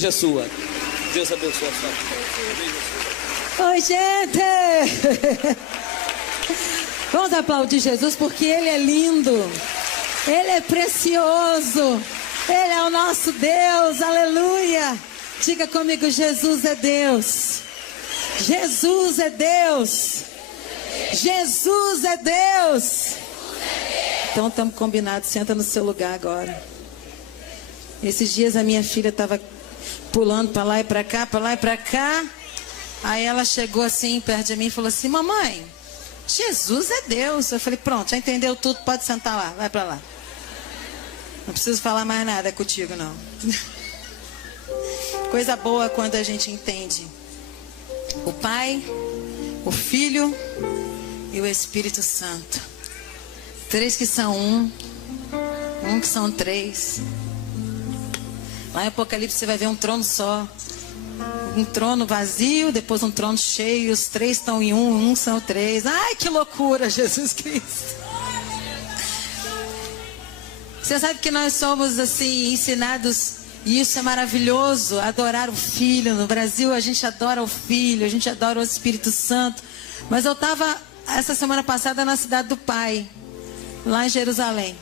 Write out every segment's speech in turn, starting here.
igreja sua. Deus abençoe a sua vida. Oi, gente! Vamos aplaudir Jesus porque Ele é lindo. Ele é precioso. Ele é o nosso Deus. Aleluia. Diga comigo, Jesus é Deus. Jesus é Deus. Jesus é Deus. Então estamos combinados. Senta no seu lugar agora. Esses dias a minha filha estava pulando para lá e para cá, para lá e para cá. Aí ela chegou assim perto de mim e falou assim: mamãe, Jesus é Deus. Eu falei: pronto, já entendeu tudo, pode sentar lá, vai para lá. Não preciso falar mais nada contigo, não. Coisa boa quando a gente entende o Pai, o Filho e o Espírito Santo. 3 que são um que são 3. Lá em Apocalipse você vai ver um trono só. Um trono vazio, depois um trono cheio. Os 3 estão em um são 3. Ai, que loucura, Jesus Cristo. Você sabe que nós somos assim ensinados, e isso é maravilhoso, adorar o Filho. No Brasil a gente adora o Filho, a gente adora o Espírito Santo. Mas eu estava essa semana passada na cidade do Pai, lá em Jerusalém.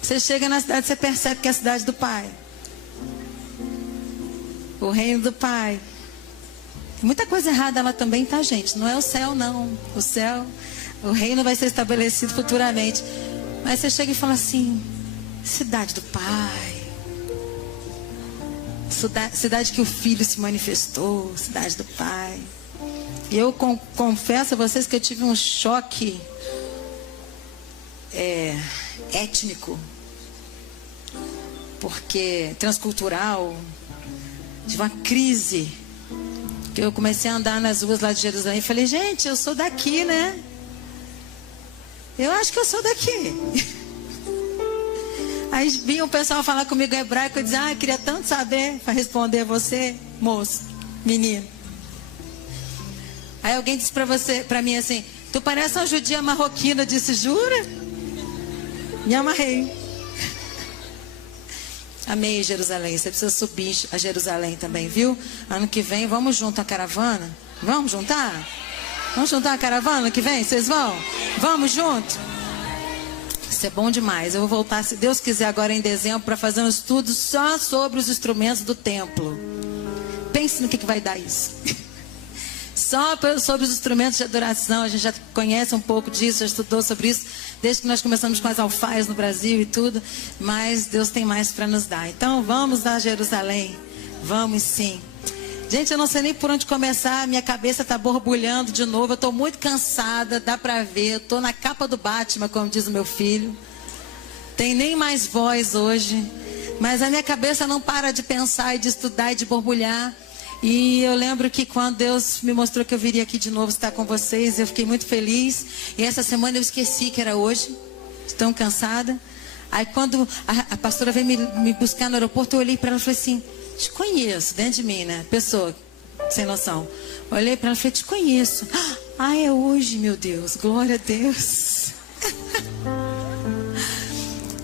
Você chega na cidade, você percebe que é a cidade do Pai, o reino do Pai. Tem muita coisa errada lá também, tá, gente? Não é o céu, não. O céu, o reino vai ser estabelecido futuramente. Mas você chega e fala assim: cidade do Pai, cidade que o Filho se manifestou, cidade do Pai. E eu confesso a vocês que eu tive um choque étnico, porque transcultural, de uma crise, que eu comecei a andar nas ruas lá de Jerusalém e falei: gente, eu sou daqui, né? Eu acho que eu sou daqui. Aí vinha o pessoal falar comigo em hebraico, eu dizia: eu queria tanto saber para responder você, moço, menino. Aí alguém disse para mim assim: tu parece uma judia marroquina. Eu disse: jura? Me amarrei. Amei Jerusalém. Você precisa subir a Jerusalém também, viu? Ano que vem, vamos junto à caravana? Vamos juntar? Vamos juntar a caravana ano que vem? Vocês vão? Vamos junto? Isso é bom demais. Eu vou voltar, se Deus quiser, agora em dezembro, para fazer um estudo só sobre os instrumentos do templo. Pense no que vai dar isso. Só sobre os instrumentos de adoração. A gente já conhece um pouco disso, já estudou sobre isso, desde que nós começamos com as alfaias no Brasil e tudo. Mas Deus tem mais para nos dar. Então vamos a Jerusalém. Vamos sim. Gente, eu não sei nem por onde começar. Minha cabeça está borbulhando de novo. Eu estou muito cansada, dá para ver. Eu estou na capa do Batman, como diz o meu filho. Tem nem mais voz hoje. Mas a minha cabeça não para de pensar e de estudar e de borbulhar. E eu lembro que quando Deus me mostrou que eu viria aqui de novo estar com vocês, eu fiquei muito feliz. E essa semana eu esqueci que era hoje. Estou cansada. Aí quando a pastora veio me buscar no aeroporto, eu olhei para ela e falei assim: te conheço, dentro de mim, né? Pessoa sem noção. Olhei para ela e falei: te conheço. Ah, é hoje, meu Deus. Glória a Deus.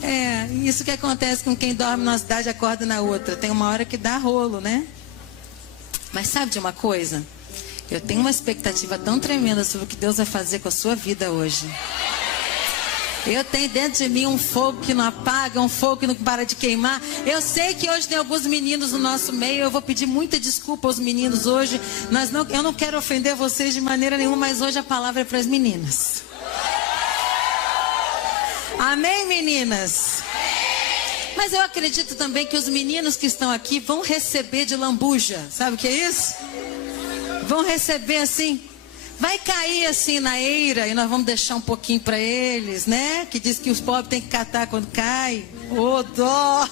É, isso que acontece com quem dorme numa cidade e acorda na outra. Tem uma hora que dá rolo, né? Mas sabe de uma coisa? Eu tenho uma expectativa tão tremenda sobre o que Deus vai fazer com a sua vida hoje. Eu tenho dentro de mim um fogo que não apaga, um fogo que não para de queimar. Eu sei que hoje tem alguns meninos no nosso meio. Eu vou pedir muita desculpa aos meninos hoje. Eu não quero ofender vocês de maneira nenhuma, mas hoje a palavra é para as meninas. Amém, meninas? Mas eu acredito também que os meninos que estão aqui vão receber de lambuja. Sabe o que é isso? Vão receber assim. Vai cair assim na eira e nós vamos deixar um pouquinho para eles, né? Que diz que os pobres têm que catar quando cai. Ô, dó!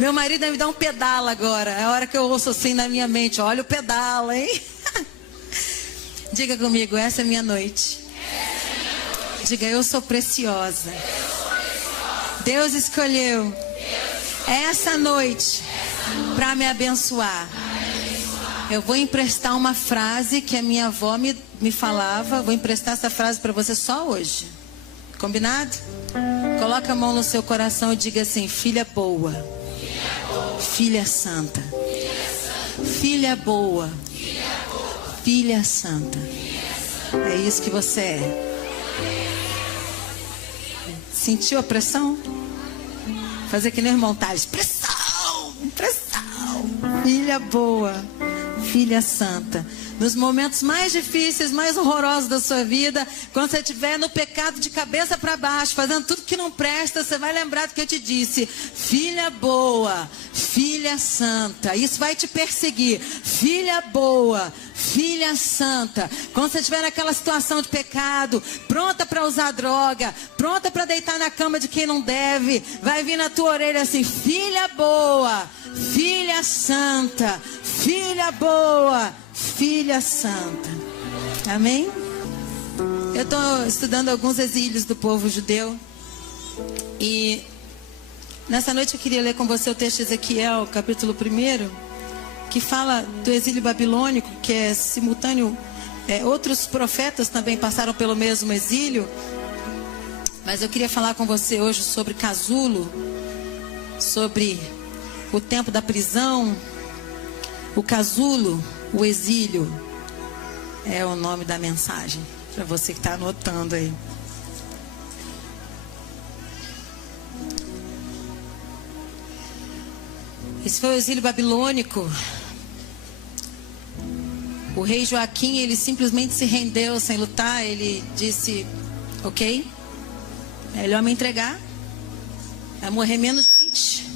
Meu marido vai me dar um pedala agora. É a hora que eu ouço assim na minha mente: olha o pedala, hein? Diga comigo: essa é minha noite. Diga: eu sou preciosa. Deus escolheu essa noite para me abençoar. Eu vou emprestar uma frase que a minha avó me falava. Vou emprestar essa frase para você só hoje. Combinado? Coloca a mão no seu coração e diga assim: filha boa, filha santa. Filha boa. Filha santa. É isso que você é. Sentiu a pressão? Fazer que nem o irmão Tales. Pressão, pressão. Filha boa, filha santa. Nos momentos mais difíceis, mais horrorosos da sua vida, quando você estiver no pecado de cabeça para baixo, fazendo tudo que não presta, você vai lembrar do que eu te disse. Filha boa, filha santa. Isso vai te perseguir. Filha boa, filha santa. Quando você estiver naquela situação de pecado, pronta para usar droga, pronta para deitar na cama de quem não deve, vai vir na tua orelha assim: filha boa, filha santa, filha boa, filha santa. Amém? Eu estou estudando alguns exílios do povo judeu. E nessa noite eu queria ler com você o texto de Ezequiel, capítulo 1, que fala do exílio babilônico, que é simultâneo. Outros profetas também passaram pelo mesmo exílio. Mas eu queria falar com você hoje sobre casulo, sobre o tempo da prisão. O casulo, o exílio, é o nome da mensagem, para você que está anotando aí. Esse foi o exílio babilônico. O rei Joaquim, ele simplesmente se rendeu sem lutar. Ele disse: ok, melhor me entregar, vai morrer menos gente.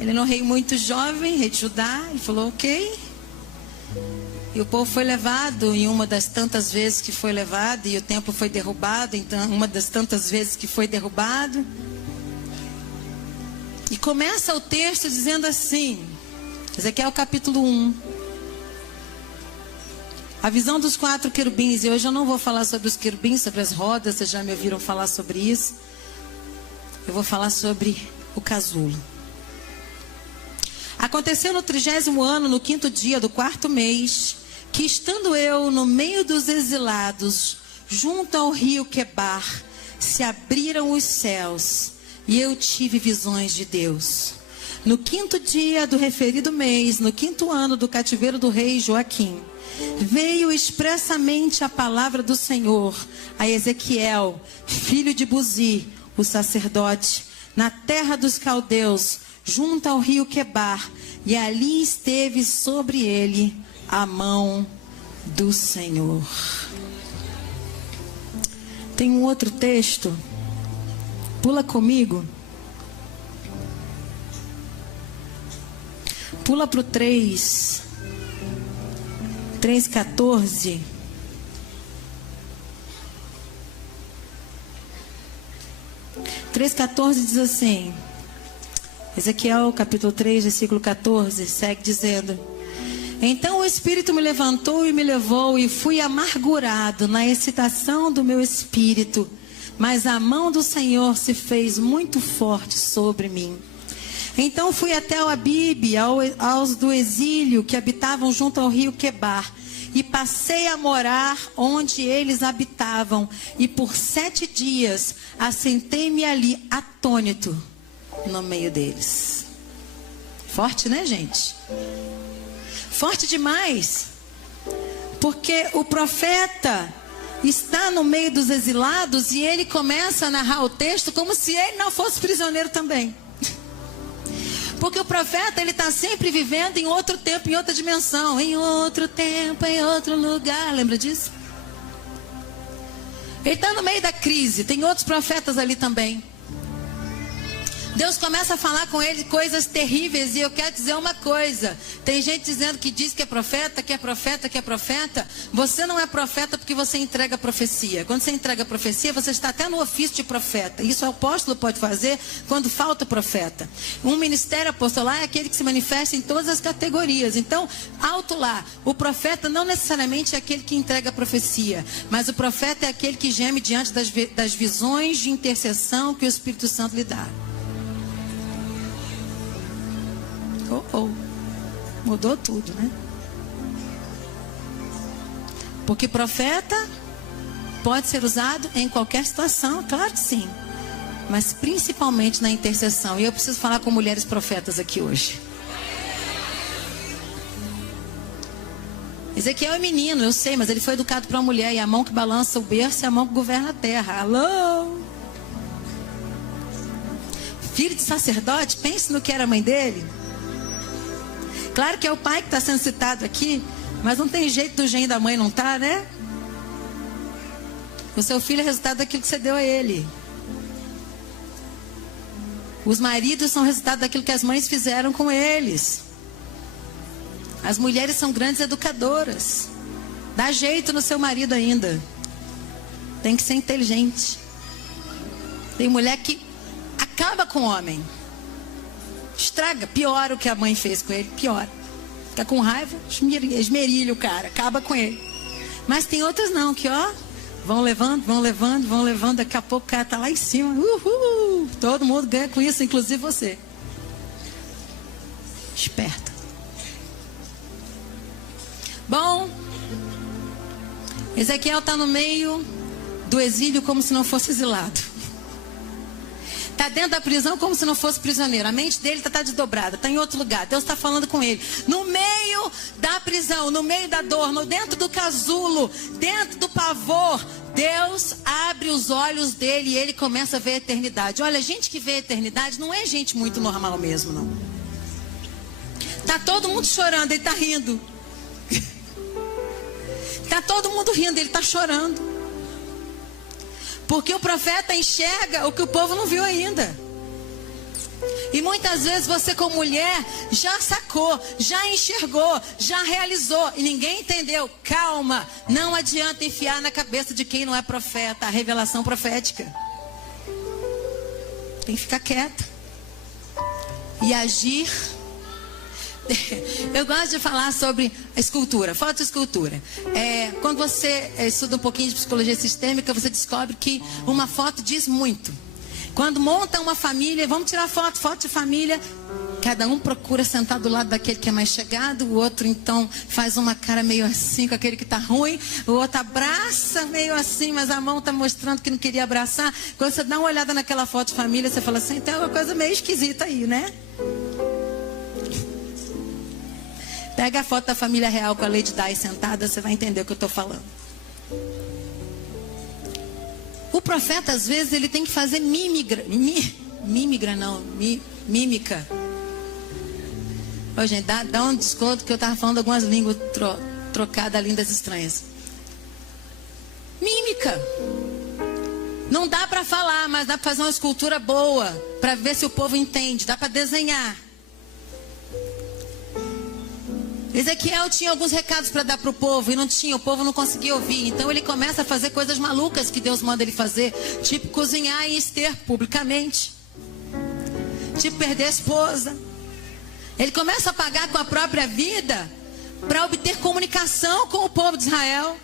Ele era um rei muito jovem, rei de Judá. Ele falou: ok. E o povo foi levado em uma das tantas vezes que foi levado, e o templo foi derrubado, então uma das tantas vezes que foi derrubado. E começa o texto dizendo assim, Ezequiel capítulo 1. A visão dos 4 querubins. E hoje eu não vou falar sobre os querubins, sobre as rodas, vocês já me ouviram falar sobre isso. Eu vou falar sobre o casulo. Aconteceu no 30º ano, no 5º dia do 4º mês, que estando eu no meio dos exilados, junto ao rio Quebar, se abriram os céus, e eu tive visões de Deus. No 5º dia do referido mês, no 5º ano do cativeiro do rei Joaquim, veio expressamente a palavra do Senhor a Ezequiel, filho de Buzi, o sacerdote, na terra dos caldeus, junto ao rio Quebar, e ali esteve sobre ele a mão do Senhor. Tem um outro texto, pula comigo, pula para o 3:14. Diz assim, Ezequiel capítulo 3, versículo 14, segue dizendo: então o Espírito me levantou e me levou, e fui amargurado na excitação do meu espírito, mas a mão do Senhor se fez muito forte sobre mim. Então fui até o Abibe, aos do exílio que habitavam junto ao rio Quebar, e passei a morar onde eles habitavam, e por 7 dias assentei-me ali atônito no meio deles. Forte, né, gente? Forte demais. Porque o profeta está no meio dos exilados e ele começa a narrar o texto como se ele não fosse prisioneiro também. Porque o profeta, ele está sempre vivendo em outro tempo, em outra dimensão, em outro tempo, em outro lugar. Lembra disso? Ele está no meio da crise. Tem outros profetas ali também. Deus começa a falar com ele coisas terríveis, e eu quero dizer uma coisa: tem gente dizendo que diz que é profeta, que é profeta, que é profeta. Você não é profeta porque você entrega a profecia. Quando você entrega a profecia, você está até no ofício de profeta. Isso o apóstolo pode fazer quando falta profeta. Um ministério apostolar é aquele que se manifesta em todas as categorias. Então, alto lá, o profeta não necessariamente é aquele que entrega a profecia, mas o profeta é aquele que geme diante das visões de intercessão que o Espírito Santo lhe dá. Mudou tudo, né? Porque profeta pode ser usado em qualquer situação, claro que sim, mas principalmente na intercessão. E eu preciso falar com mulheres profetas aqui hoje. Ezequiel é menino, eu sei, mas ele foi educado por uma mulher. E a mão que balança o berço é a mão que governa a terra. Alô? Filho de sacerdote, pense no que era a mãe dele. Claro que é o pai que está sendo citado aqui, mas não tem jeito do gênio da mãe não tá, né? O seu filho é resultado daquilo que você deu a ele. Os maridos são resultado daquilo que as mães fizeram com eles. As mulheres são grandes educadoras. Dá jeito no seu marido ainda. Tem que ser inteligente. Tem mulher que acaba com o homem. Estraga, piora o que a mãe fez com ele, piora. Fica com raiva, esmerilha o cara, acaba com ele. Mas tem outras não, que ó, vão levando, daqui a pouco o cara tá lá em cima. Uhul! Todo mundo ganha com isso, inclusive você. Esperta. Bom, Ezequiel está no meio do exílio como se não fosse exilado. Está dentro da prisão como se não fosse prisioneiro. A mente dele está desdobrada, está em outro lugar. Deus está falando com ele. No meio da prisão, no meio da dor, dentro do casulo, dentro do pavor, Deus abre os olhos dele e ele começa a ver a eternidade. Olha, gente que vê a eternidade não é gente muito normal mesmo, não. Está todo mundo chorando, ele está rindo. Está todo mundo rindo, ele está chorando. Porque o profeta enxerga o que o povo não viu ainda. E muitas vezes você, como mulher, já sacou, já enxergou, já realizou e ninguém entendeu. Calma, não adianta enfiar na cabeça de quem não é profeta a revelação profética. Tem que ficar quieta e agir. Eu gosto de falar sobre a escultura, fotoescultura. Quando você estuda um pouquinho de psicologia sistêmica, você descobre que uma foto diz muito. Quando monta uma família, vamos tirar foto de família, cada um procura sentar do lado daquele que é mais chegado, o outro então faz uma cara meio assim com aquele que está ruim, o outro abraça meio assim, mas a mão está mostrando que não queria abraçar. Quando você dá uma olhada naquela foto de família, você fala assim, tem alguma coisa meio esquisita aí, né? Pega a foto da família real com a Lady Di sentada, você vai entender o que eu estou falando. O profeta, às vezes, ele tem que fazer mímica. Ô, gente, dá um desconto que eu estava falando algumas línguas trocadas, lindas, estranhas. Mímica. Não dá para falar, mas dá para fazer uma escultura boa, para ver se o povo entende. Dá para desenhar. Ezequiel tinha alguns recados para dar para o povo e não tinha, o povo não conseguia ouvir. Então ele começa a fazer coisas malucas que Deus manda ele fazer, tipo cozinhar em esterco publicamente, tipo perder a esposa. Ele começa a pagar com a própria vida para obter comunicação com o povo de Israel,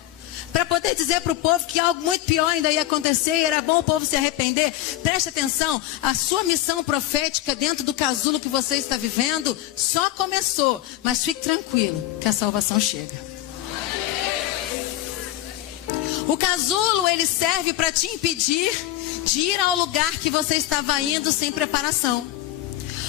para poder dizer para o povo que algo muito pior ainda ia acontecer e era bom o povo se arrepender. Preste atenção, a sua missão profética dentro do casulo que você está vivendo só começou, mas fique tranquilo que a salvação chega. O casulo, ele serve para te impedir de ir ao lugar que você estava indo sem preparação.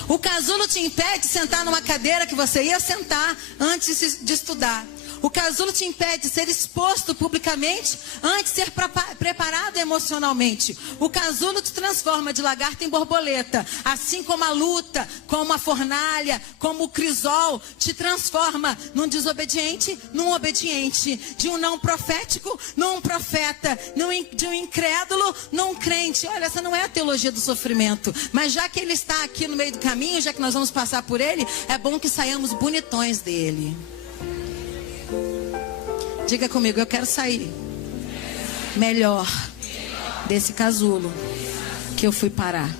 O casulo te impede de sentar numa cadeira que você ia sentar antes de estudar. O casulo te impede de ser exposto publicamente antes de ser preparado emocionalmente. O casulo te transforma de lagarta em borboleta. Assim como a luta, como a fornalha, como o crisol, te transforma num desobediente, num obediente. De um não profético, num profeta. De um incrédulo, num crente. Olha, essa não é a teologia do sofrimento. Mas já que ele está aqui no meio do caminho, já que nós vamos passar por ele, é bom que saiamos bonitões dele. Diga comigo, eu quero sair melhor desse casulo que eu fui parar.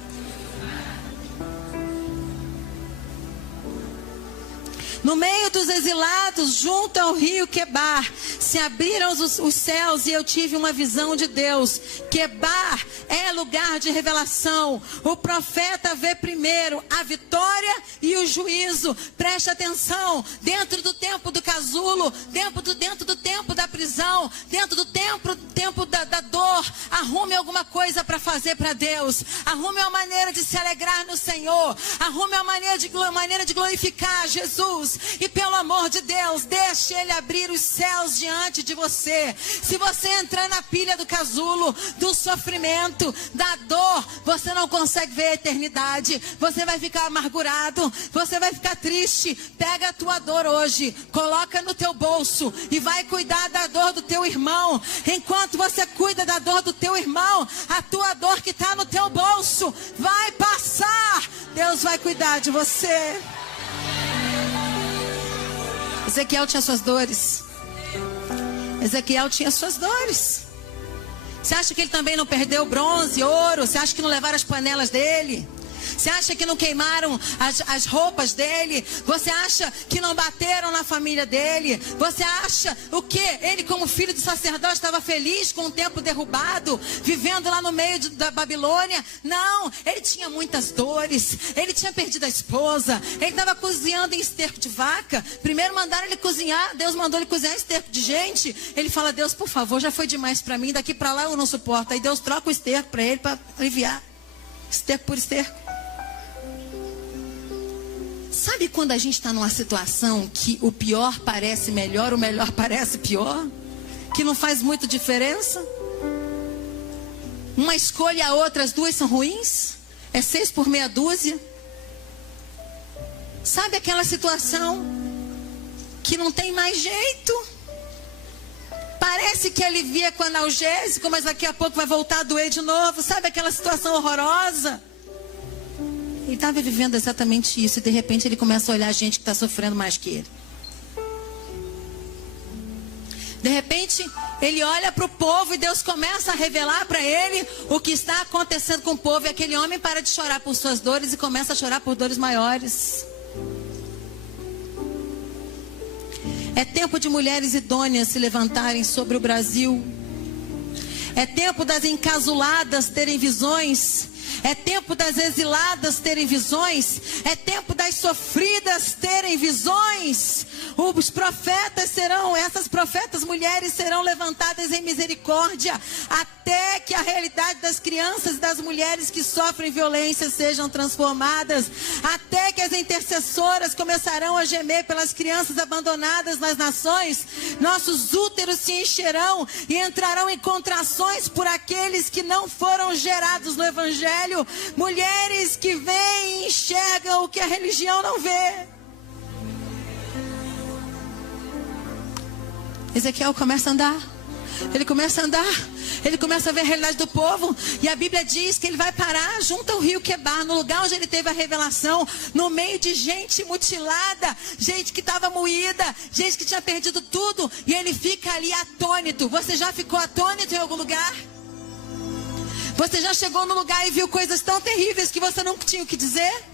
No meio dos exilados, junto ao rio Quebar, se abriram os céus e eu tive uma visão de Deus. Quebar é lugar de revelação. O profeta vê primeiro a vitória e o juízo. Preste atenção, dentro do tempo do casulo, dentro do tempo da prisão, dentro do tempo da dor, arrume alguma coisa para fazer para Deus. Arrume uma maneira de se alegrar no Senhor. Arrume uma maneira de glorificar Jesus. Deus. E pelo amor de Deus, deixe Ele abrir os céus diante de você. Se você entrar na pilha do casulo, do sofrimento, da dor, você não consegue ver a eternidade. Você vai ficar amargurado, você vai ficar triste. Pega a tua dor hoje, coloca no teu bolso e vai cuidar da dor do teu irmão. Enquanto você cuida da dor do teu irmão, a tua dor que está no teu bolso vai passar. Deus vai cuidar de você. Ezequiel tinha suas dores. Ezequiel tinha suas dores. Você acha que ele também não perdeu bronze, ouro? Você acha que não levaram as panelas dele? Você acha que não queimaram as roupas dele? Você acha que não bateram na família dele? Você acha o quê? Ele, como filho de sacerdote, estava feliz com o templo derrubado, vivendo lá no meio da Babilônia? Não, ele tinha muitas dores. Ele tinha perdido a esposa. Ele estava cozinhando em esterco de vaca. Primeiro mandaram ele cozinhar, Deus mandou ele cozinhar em esterco de gente. Ele fala: Deus, por favor, já foi demais para mim, daqui para lá eu não suporto. Aí Deus troca o esterco para ele, para aliviar. Esterco por esterco. Sabe quando a gente está numa situação que o pior parece melhor, o melhor parece pior? Que não faz muita diferença? Uma escolha e a outra, as duas são ruins? É 6 por meia dúzia? Sabe aquela situação que não tem mais jeito? Parece que alivia com analgésico, mas daqui a pouco vai voltar a doer de novo. Sabe aquela situação horrorosa? Ele estava vivendo exatamente isso. E de repente ele começa a olhar a gente que está sofrendo mais que ele. De repente ele olha para o povo e Deus começa a revelar para ele o que está acontecendo com o povo. E aquele homem para de chorar por suas dores e começa a chorar por dores maiores. É tempo de mulheres idôneas se levantarem sobre o Brasil. É tempo das encasuladas terem visões. É tempo das exiladas terem visões. É tempo das sofridas terem visões. Os profetas serão, essas profetas mulheres serão levantadas em misericórdia, até que a realidade das crianças e das mulheres que sofrem violência sejam transformadas, até que as intercessoras começarão a gemer pelas crianças abandonadas nas nações. Nossos úteros se encherão e entrarão em contrações por aqueles que não foram gerados no Evangelho. Mulheres que veem e enxergam o que a religião não vê. Ezequiel começa a andar. Ele começa a andar. Ele começa a ver a realidade do povo. E a Bíblia diz que ele vai parar junto ao rio Quebar, no lugar onde ele teve a revelação, no meio de gente mutilada, gente que estava moída, gente que tinha perdido tudo. E ele fica ali atônito. Você já ficou atônito em algum lugar? Você já chegou no lugar e viu coisas tão terríveis que você não tinha o que dizer?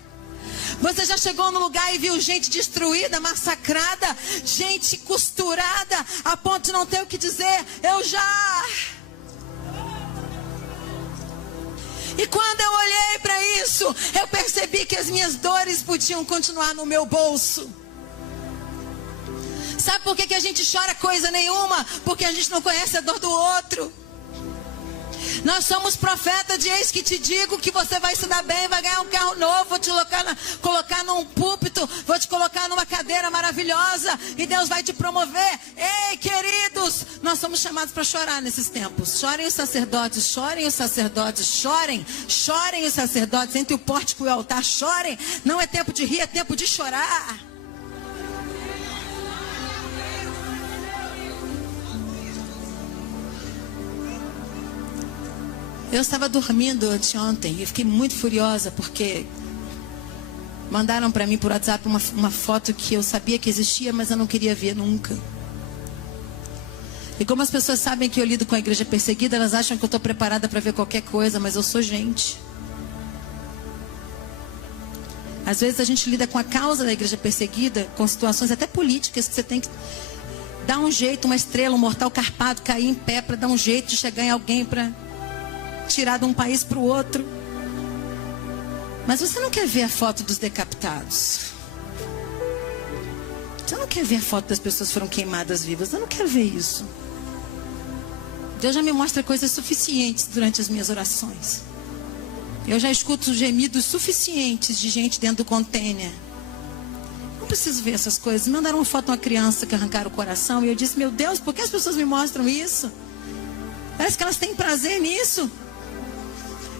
Você já chegou no lugar e viu gente destruída, massacrada, gente costurada, a ponto de não ter o que dizer? Eu já. E quando eu olhei para isso, eu percebi que as minhas dores podiam continuar no meu bolso. Sabe por que a gente chora coisa nenhuma? Porque a gente não conhece a dor do outro. Nós somos profetas de eis que te digo que você vai se dar bem, vai ganhar um carro novo, vou te colocar num púlpito, vou te colocar numa cadeira maravilhosa e Deus vai te promover. Ei, queridos, nós somos chamados para chorar nesses tempos. Chorem os sacerdotes, chorem os sacerdotes, chorem, chorem os sacerdotes, entre o pórtico e o altar, chorem. Não é tempo de rir, é tempo de chorar. Eu estava dormindo anteontem e fiquei muito furiosa porque mandaram para mim por WhatsApp uma foto que eu sabia que existia, mas eu não queria ver nunca. E como as pessoas sabem que eu lido com a igreja perseguida, elas acham que eu estou preparada para ver qualquer coisa, mas eu sou gente. Às vezes a gente lida com a causa da igreja perseguida, com situações até políticas que você tem que dar um jeito, uma estrela, um mortal carpado, cair em pé para dar um jeito de chegar em alguém para tirar de um país para o outro. Mas você não quer ver a foto dos decapitados. Você não quer ver a foto das pessoas que foram queimadas vivas. Eu não quero ver isso. Deus já me mostra coisas suficientes durante as minhas orações. Eu já escuto gemidos suficientes de gente dentro do container. Não preciso ver essas coisas. Me mandaram uma foto de uma criança que arrancaram o coração. E eu disse, meu Deus, por que as pessoas me mostram isso? Parece que elas têm prazer nisso.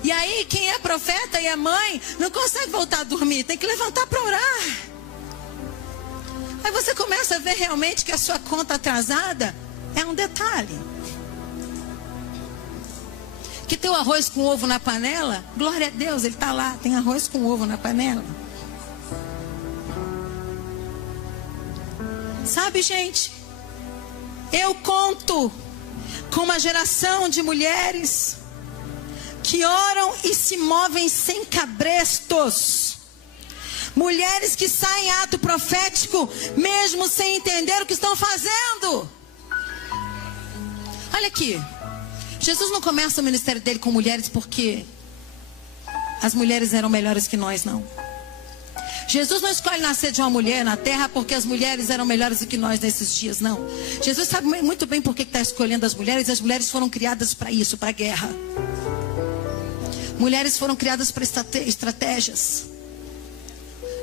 E aí, quem é profeta e é mãe, não consegue voltar a dormir. Tem que levantar para orar. Aí você começa a ver realmente que a sua conta atrasada é um detalhe. Que teu arroz com ovo na panela, glória a Deus, ele está lá, tem arroz com ovo na panela. Sabe, gente, eu conto com uma geração de mulheres que oram e se movem sem cabrestos. Mulheres que saem em ato profético, mesmo sem entender o que estão fazendo. Olha aqui. Jesus não começa o ministério dele com mulheres porque as mulheres eram melhores que nós, não. Jesus não escolhe nascer de uma mulher na terra porque as mulheres eram melhores do que nós nesses dias, não. Jesus sabe muito bem por que está escolhendo as mulheres. As mulheres foram criadas para isso, para a guerra. Mulheres foram criadas para estratégias.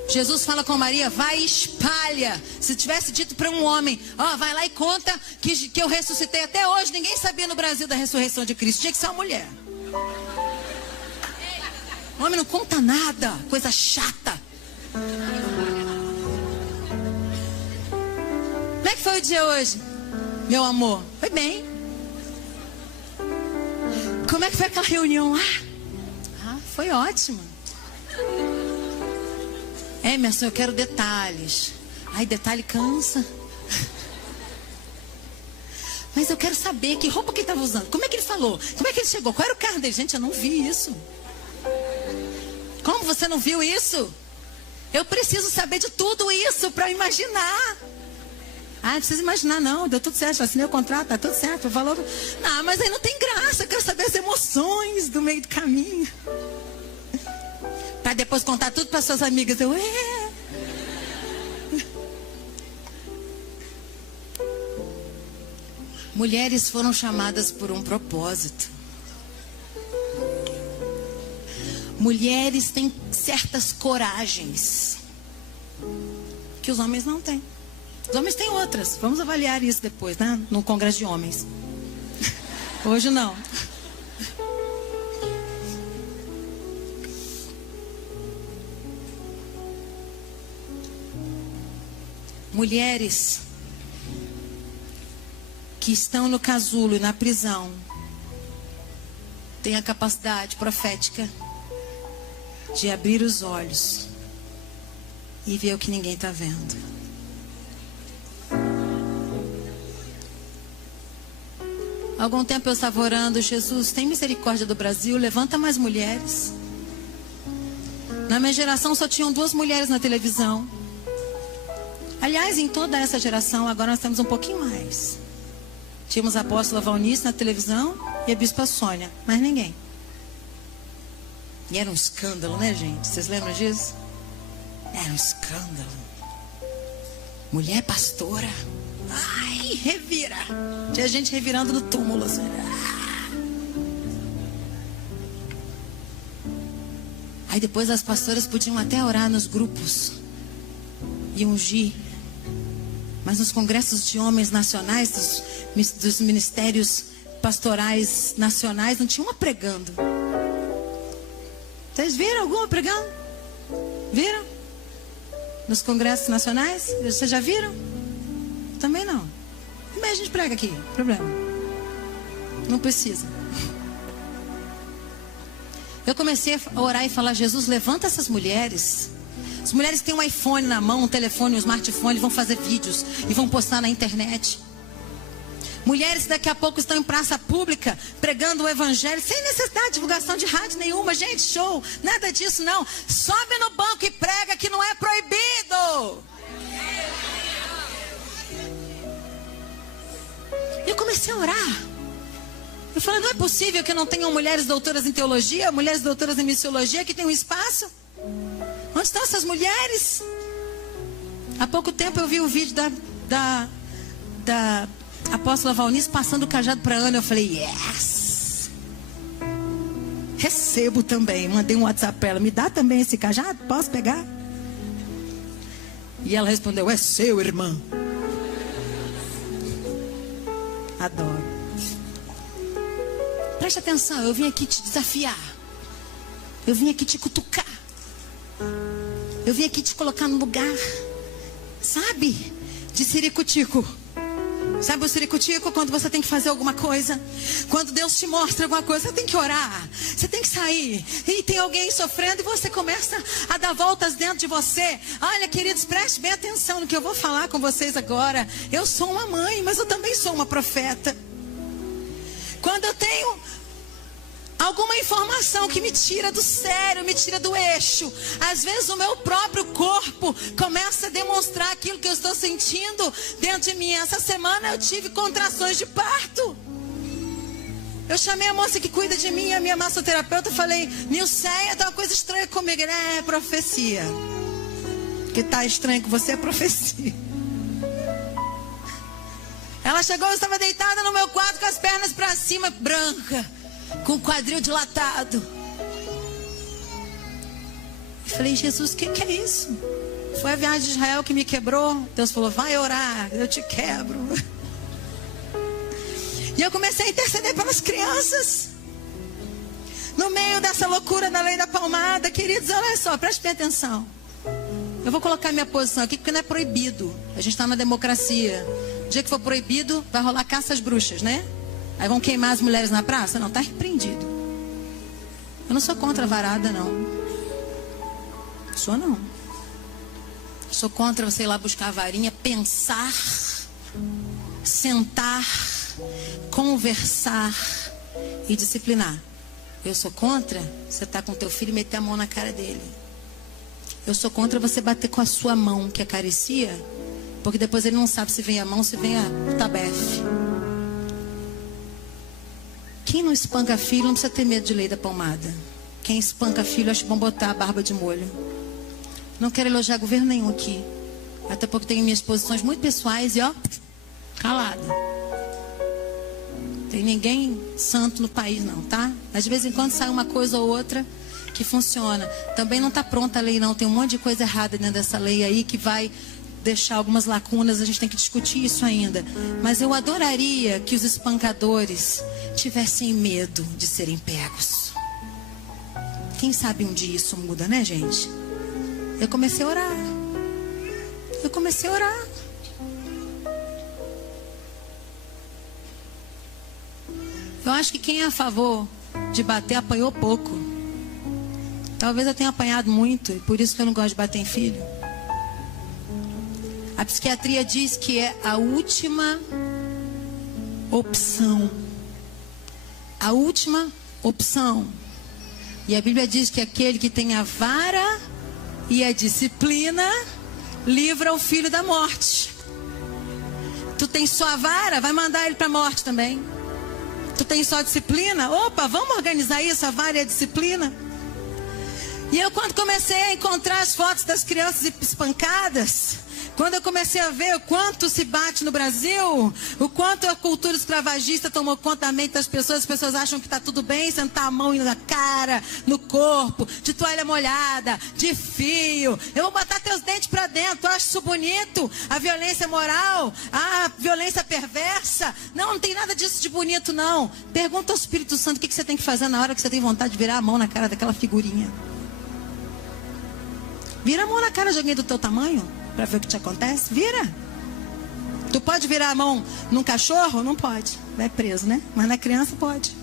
Jesus fala com Maria, vai e espalha. Se tivesse dito para um homem, ó, vai lá e conta que eu ressuscitei. Até hoje ninguém sabia no Brasil da ressurreição de Cristo. Tinha que ser uma mulher. O homem não conta nada, coisa chata. Como é que foi o dia hoje, meu amor? Foi bem. Como é que foi aquela reunião lá? Ah, foi ótima. Minha senhora, eu quero detalhes. Ai, detalhe cansa. Mas eu quero saber que roupa que ele estava usando. Como é que ele falou? Como é que ele chegou? Qual era o carro dele? Gente, eu não vi isso. Como você não viu isso? Eu preciso saber de tudo isso para imaginar. Ah, não precisa imaginar não. Deu tudo certo, assinei o contrato, tá tudo certo. Falou. Ah, mas aí não tem graça. Eu quero saber as emoções do meio do caminho. Para depois contar tudo para suas amigas. Mulheres foram chamadas por um propósito. Mulheres têm certas coragens que os homens não têm. Os homens têm outras. Vamos avaliar isso depois, né? No congresso de homens. Hoje não. Mulheres que estão no casulo e na prisão têm a capacidade profética de abrir os olhos e ver o que ninguém está vendo. Há algum tempo eu estava orando, Jesus, tem misericórdia do Brasil, levanta mais mulheres. Na minha geração só tinham 2 mulheres na televisão. Aliás, em toda essa geração, agora nós temos um pouquinho mais. Tínhamos a apóstola Valnice na televisão e a bispa Sônia, mas ninguém. E era um escândalo, né, gente? Vocês lembram disso? Era um escândalo. Mulher pastora. Ai, revira. Tinha gente revirando no túmulo. Assim. Aí depois as pastoras podiam até orar nos grupos e ungir. Mas nos congressos de homens nacionais, dos ministérios pastorais nacionais, não tinha uma pregando. Vocês viram alguma pregando? Viram? Nos congressos nacionais? Vocês já viram? Também não. Como é que a gente prega aqui? Problema. Não precisa. Eu comecei a orar e falar, Jesus, levanta essas mulheres. As mulheres têm um iPhone na mão, um telefone, um smartphone, vão fazer vídeos e vão postar na internet. Mulheres daqui a pouco estão em praça pública pregando o evangelho sem necessidade de divulgação de rádio nenhuma. Gente, show, nada disso não. Sobe no banco e prega que não é proibido. E eu comecei a orar. Eu falei, não é possível que não tenham mulheres doutoras em teologia, mulheres doutoras em missiologia que tenham espaço. Onde estão essas mulheres? Há pouco tempo eu vi o vídeo da apóstola Valnice passando o cajado para Ana. Eu falei, yes! Recebo também. Mandei um WhatsApp para ela. Me dá também esse cajado? Posso pegar? E ela respondeu: é seu, irmã. Adoro. Preste atenção, eu vim aqui te desafiar. Eu vim aqui te cutucar. Eu vim aqui te colocar no lugar, sabe, de ciricutico. Sabe o ciricutico? Quando você tem que fazer alguma coisa, quando Deus te mostra alguma coisa, você tem que orar, você tem que sair. E tem alguém sofrendo e você começa a dar voltas dentro de você. Olha, queridos, preste bem atenção no que eu vou falar com vocês agora. Eu sou uma mãe, mas eu também sou uma profeta. Quando eu tenho alguma informação que me tira do sério, me tira do eixo, às vezes o meu próprio corpo começa a demonstrar aquilo que eu estou sentindo dentro de mim. Essa semana eu tive contrações de parto. Eu chamei a moça que cuida de mim, a minha massoterapeuta, falei: Nilceia, tá uma coisa estranha comigo. É profecia. O que tá estranho com você é profecia. Ela chegou, eu estava deitada no meu quarto com as pernas para cima, branca, com o quadril dilatado. Eu falei: Jesus, o que é isso? Foi a viagem de Israel que me quebrou. Deus falou: vai orar, eu te quebro. E eu comecei a interceder pelas crianças. No meio dessa loucura da lei da palmada, queridos, olha só, preste bem atenção. Eu vou colocar minha posição aqui porque não é proibido. A gente está na democracia. O dia que for proibido, vai rolar caça às bruxas, né? Aí vão queimar as mulheres na praça? Não, está repreendido. Eu não sou contra a varada, não. Sou não. Sou contra você ir lá buscar a varinha, pensar, sentar, conversar e disciplinar. Eu sou contra você estar com teu filho e meter a mão na cara dele. Eu sou contra você bater com a sua mão que acaricia, porque depois ele não sabe se vem a mão, se vem a tabefe. Quem não espanca filho não precisa ter medo de lei da palmada. Quem espanca filho, acho bom botar a barba de molho. Não quero elogiar governo nenhum aqui. Até porque tenho minhas posições muito pessoais e ó, calada. Tem ninguém santo no país não, tá? Mas de vez em quando sai uma coisa ou outra que funciona. Também não está pronta a lei não. Tem um monte de coisa errada dentro dessa lei aí que vai deixar algumas lacunas, a gente tem que discutir isso ainda. Mas eu adoraria que os espancadores tivessem medo de serem pegos. Quem sabe um dia isso muda, né, gente? Eu comecei a orar. Eu acho que quem é a favor de bater apanhou pouco. Talvez eu tenha apanhado muito, e por isso que eu não gosto de bater em filho. A psiquiatria diz que é a última opção. A última opção. E a Bíblia diz que aquele que tem a vara e a disciplina livra o filho da morte. Tu tem só a vara, vai mandar ele para a morte também. Tu tem só a disciplina? Opa, vamos organizar isso, a vara e a disciplina. E eu, quando comecei a encontrar as fotos das crianças espancadas, quando eu comecei a ver o quanto se bate no Brasil, o quanto a cultura escravagista tomou conta da mente das pessoas, as pessoas acham que está tudo bem, sentar a mão na cara, no corpo, de toalha molhada, de fio. Eu vou botar teus dentes para dentro, eu acho isso bonito. A violência moral, a violência perversa, não tem nada disso de bonito não. Pergunta ao Espírito Santo o que você tem que fazer na hora que você tem vontade de virar a mão na cara daquela figurinha. Vira a mão na cara de alguém do teu tamanho para ver o que te acontece. Vira. Tu pode virar a mão num cachorro? Não pode. Vai preso, né? Mas na criança pode.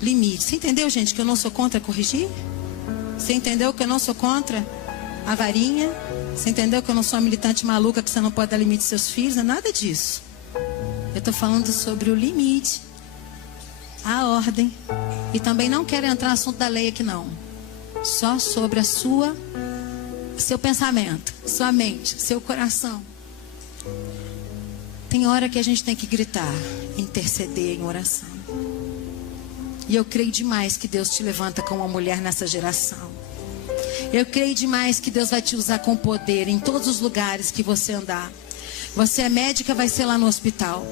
Limite. Você entendeu, gente, que eu não sou contra corrigir? Você entendeu que eu não sou contra a varinha? Você entendeu que eu não sou uma militante maluca que você não pode dar limite aos seus filhos? Não é nada disso. Eu estou falando sobre o limite, a ordem. E também não quero entrar no assunto da lei aqui não. Só sobre seu pensamento, sua mente, seu coração. Tem hora que a gente tem que gritar, interceder em oração. E eu creio demais que Deus te levanta como uma mulher nessa geração. Eu creio demais que Deus vai te usar com poder em todos os lugares que você andar. Você é médica, vai ser lá no hospital.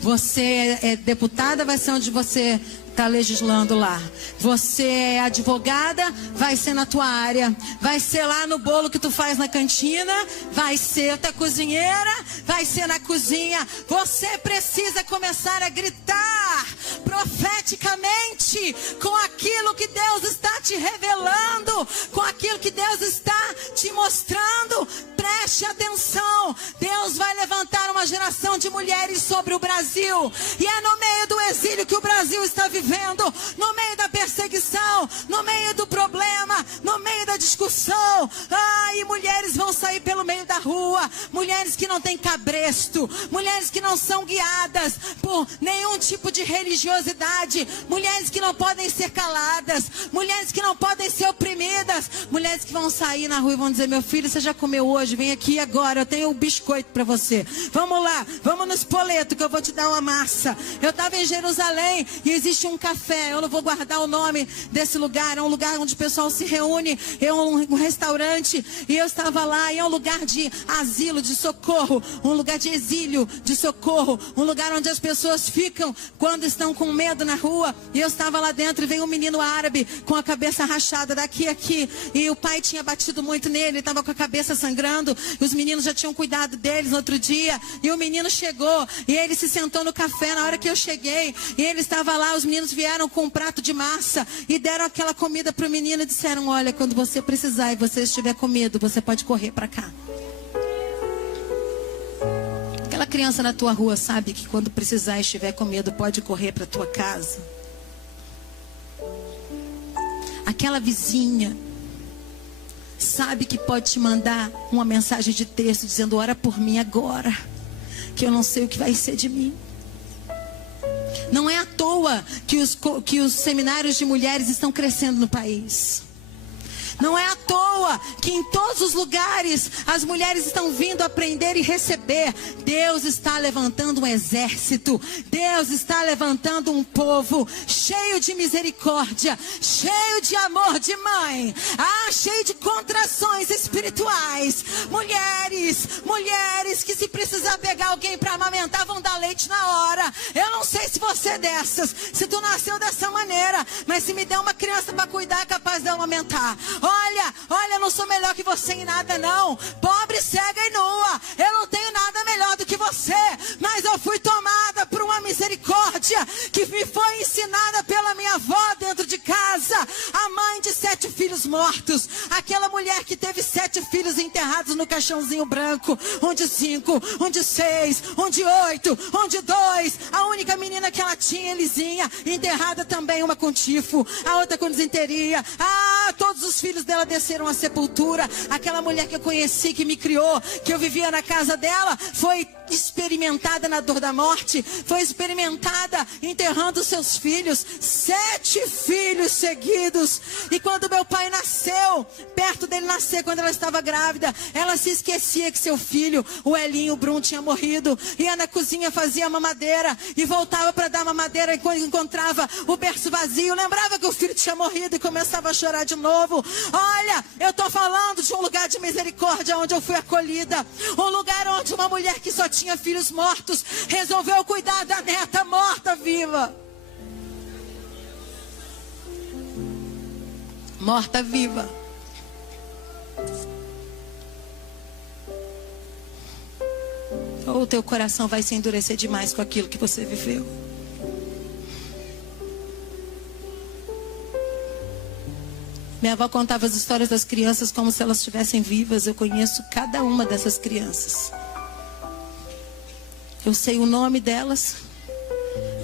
Você é deputada, vai ser onde você Está legislando lá. Você é advogada, vai ser na tua área. Vai ser lá no bolo que tu faz na cantina. Vai ser tua cozinheira, vai ser na cozinha. Você precisa começar a gritar profeticamente com aquilo que Deus está te revelando, com aquilo que Deus está te mostrando. Preste atenção. Deus vai levantar uma geração de mulheres sobre o Brasil. E é no meio do exílio que o Brasil está vivendo, no meio da perseguição, no meio do problema, no meio da discussão. E mulheres vão sair pelo meio da rua, mulheres que não têm cabresto, mulheres que não são guiadas por nenhum tipo de religiosidade, mulheres que não podem ser caladas, mulheres que não podem ser oprimidas, mulheres que vão sair na rua e vão dizer: meu filho, você já comeu hoje? Vem aqui agora, eu tenho um biscoito para você. Vamos lá, vamos no espoleto que eu vou te dar uma massa. Eu estava em Jerusalém e existe um café, eu não vou guardar o nome desse lugar, é um lugar onde o pessoal se reúne, é um restaurante, e eu estava lá, e é um lugar de asilo, de socorro, um lugar de exílio, de socorro, um lugar onde as pessoas ficam quando estão com medo na rua. E eu estava lá dentro e veio um menino árabe com a cabeça rachada daqui a aqui, e o pai tinha batido muito nele, ele estava com a cabeça sangrando, e os meninos já tinham cuidado deles no outro dia, e o menino chegou, e ele se sentou no café na hora que eu cheguei, e ele estava lá, os meninos vieram com um prato de massa e deram aquela comida para o menino e disseram: olha, quando você precisar e você estiver com medo, você pode correr para cá. Aquela criança na tua rua sabe que quando precisar e estiver com medo, pode correr para tua casa. Aquela vizinha sabe que pode te mandar uma mensagem de texto dizendo: ora por mim agora, que eu não sei o que vai ser de mim. Não é à toa que os seminários de mulheres estão crescendo no país. Não é à toa que em todos os lugares as mulheres estão vindo aprender e receber. Deus está levantando um exército. Deus está levantando um povo cheio de misericórdia, cheio de amor de mãe, cheio de contrações espirituais. Mulheres que se precisar pegar alguém para amamentar, vão dar leite na hora. Eu não sei se você é dessas, se tu nasceu dessa maneira, mas se me der uma criança para cuidar, é capaz de eu amamentar. Olha, eu não sou melhor que você em nada, não. Pobre, cega e nua. Eu não tenho nada melhor do que você. Mas eu fui tomada por uma misericórdia que me foi ensinada pela minha avó dentro de casa. A mãe de 7 filhos mortos. Aquela mulher que teve 7 filhos enterrados no caixãozinho branco. Um de 5, um de 6, um de 8, um de 2. A única menina que ela tinha, Elisinha, enterrada também, uma com tifo, a outra com disenteria. Todos os filhos dela desceram à sepultura. Aquela mulher que eu conheci, que me criou, que eu vivia na casa dela, foi experimentada na dor da morte, foi experimentada enterrando seus filhos, 7 filhos seguidos. E quando meu pai nasceu, perto dele nascer, quando ela estava grávida, ela se esquecia que seu filho, o Elinho, o Bruno, tinha morrido, ia na cozinha, fazia mamadeira e voltava para dar mamadeira, e quando encontrava o berço vazio, lembrava que o filho tinha morrido e começava a chorar de novo. Olha, eu estou falando de um lugar de misericórdia onde eu fui acolhida, um lugar onde uma mulher que só tinha filhos mortos resolveu cuidar da neta morta viva. Morta viva. Ou o teu coração vai se endurecer demais com aquilo que você viveu. Minha avó contava as histórias das crianças como se elas estivessem vivas. Eu conheço cada uma dessas crianças. Eu sei o nome delas.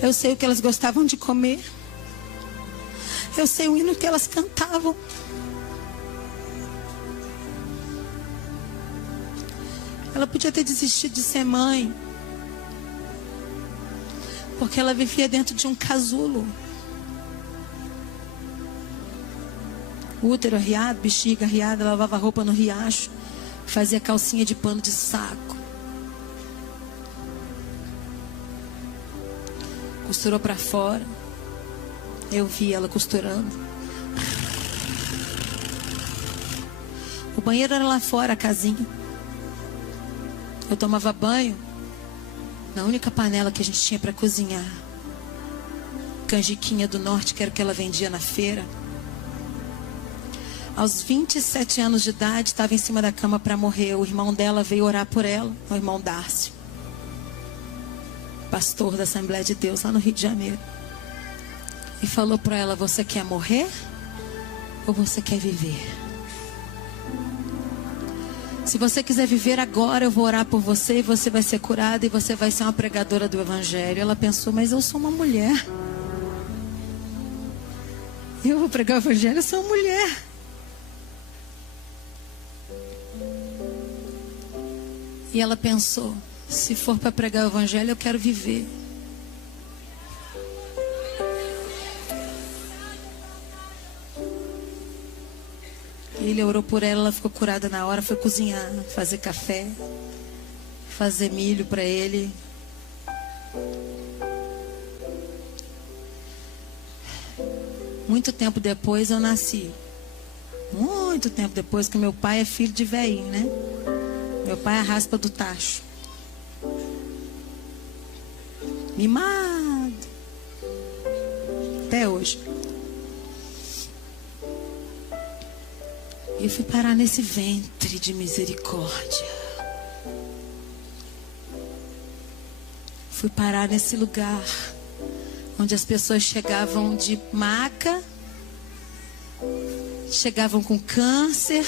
Eu sei o que elas gostavam de comer. Eu sei o hino que elas cantavam. Ela podia ter desistido de ser mãe, porque ela vivia dentro de um casulo. Útero arriado, bexiga arriada, lavava roupa no riacho, fazia calcinha de pano de saco. Costurou para fora. Eu vi ela costurando. O banheiro era lá fora, a casinha. Eu tomava banho na única panela que a gente tinha para cozinhar. canjiquinha do norte, que era o que ela vendia na feira. Aos 27 anos de idade, estava em cima da cama para morrer. O irmão dela veio orar por ela, o irmão Darcio, pastor da Assembleia de Deus lá no Rio de Janeiro. E falou para ela: você quer morrer ou você quer viver? Se você quiser viver agora, eu vou orar por você e você vai ser curada e você vai ser uma pregadora do Evangelho. Ela pensou: mas eu sou uma mulher. Eu vou pregar o Evangelho, eu sou uma mulher. E ela pensou: se for para pregar o Evangelho, eu quero viver. Ele orou por ela, ela ficou curada na hora, foi cozinhar, fazer café, fazer milho para ele. Muito tempo depois eu nasci. Muito tempo depois, que meu pai é filho de velhinho, né? Meu pai é a raspa do tacho. Mimado. Até hoje. E eu fui parar nesse ventre de misericórdia. Fui parar nesse lugar onde as pessoas chegavam de maca, chegavam com câncer.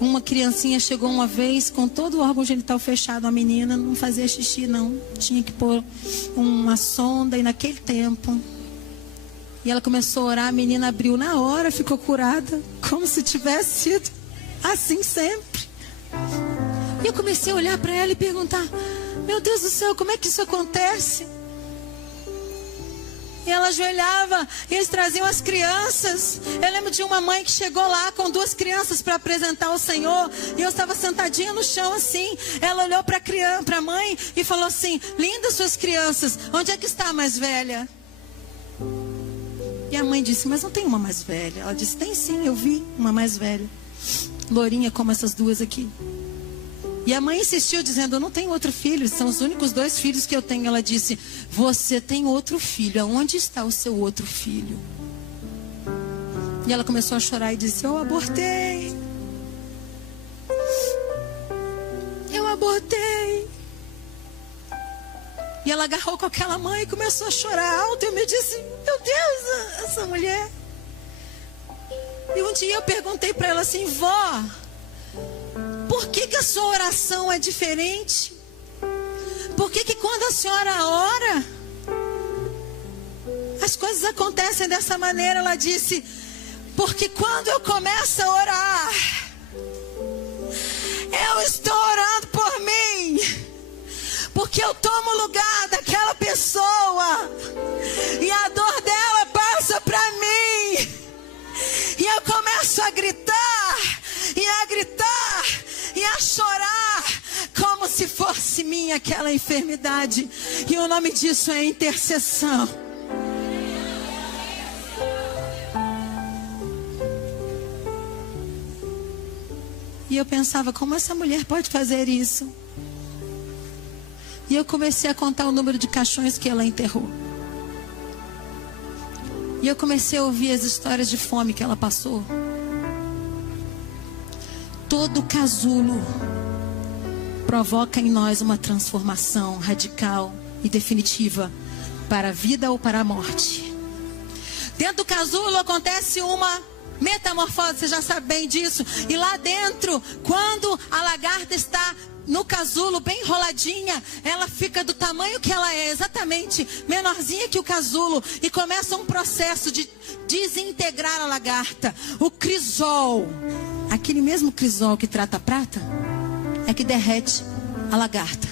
Uma criancinha chegou uma vez com todo o órgão genital fechado. A menina não fazia xixi, não. Tinha que pôr uma sonda. E naquele tempo... E ela começou a orar, a menina abriu na hora, ficou curada, como se tivesse sido assim sempre. E eu comecei a olhar para ela e perguntar: meu Deus do céu, como é que isso acontece? E ela ajoelhava, e eles traziam as crianças. Eu lembro de uma mãe que chegou lá com 2 crianças para apresentar ao Senhor. E eu estava sentadinha no chão assim. Ela olhou para a mãe e falou assim: lindas suas crianças, onde é que está a mais velha? E a mãe disse: mas não tem uma mais velha? Ela disse: tem sim, eu vi uma mais velha, lourinha como essas 2 aqui. E a mãe insistiu dizendo: eu não tenho outro filho, são os únicos 2 filhos que eu tenho. Ela disse: você tem outro filho, aonde está o seu outro filho? E ela começou a chorar e disse: eu abortei. Eu abortei. E ela agarrou com aquela mãe e começou a chorar alto. E eu me disse: meu Deus, essa mulher. E um dia eu perguntei para ela assim: vó, por que a sua oração é diferente? Por que quando a senhora ora, as coisas acontecem dessa maneira? Ela disse: porque quando eu começo a orar, eu estou orando por mim. Porque eu tomo o lugar daquela pessoa. E a dor dela passa para mim. E eu começo a gritar. E a gritar. E a chorar. Como se fosse minha aquela enfermidade. E o nome disso é intercessão. E eu pensava: como essa mulher pode fazer isso? E eu comecei a contar o número de caixões que ela enterrou. E eu comecei a ouvir as histórias de fome que ela passou. Todo casulo provoca em nós uma transformação radical e definitiva para a vida ou para a morte. Dentro do casulo acontece uma metamorfose, você já sabe bem disso. E lá dentro, quando a lagarta está no casulo, bem enroladinha, ela fica do tamanho que ela é, exatamente menorzinha que o casulo, e começa um processo de desintegrar a lagarta. O crisol, aquele mesmo crisol que trata a prata, é que derrete a lagarta.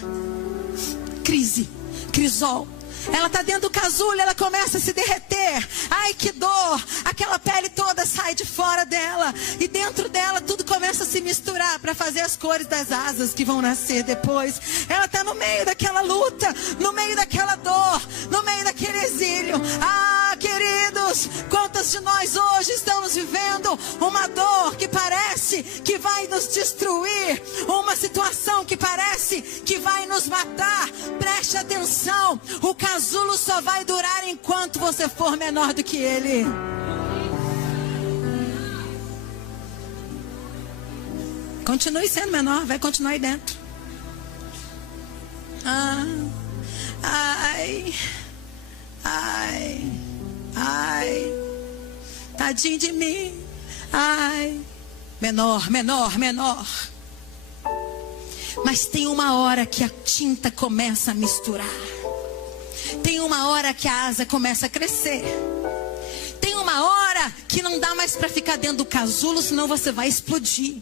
Crisol. Ela está dentro do casulo, ela começa a se derreter. Ai, que dor! Aquela pele toda sai de fora dela. E dentro dela tudo começa a se misturar para fazer as cores das asas que vão nascer depois. Ela está no meio daquela luta, no meio daquela dor, no meio daquele exílio. Ah, queridos, quantos de nós hoje estamos vivendo uma dor que parece que vai nos destruir, uma situação que parece que vai nos matar? Preste atenção, O casulo só vai durar enquanto você for menor do que ele. Continue sendo menor, vai continuar aí dentro. Ai, tadinho de mim. Ai, menor. Mas tem uma hora que a tinta começa a misturar. Tem uma hora que a asa começa a crescer. Tem uma hora que não dá mais para ficar dentro do casulo, senão você vai explodir.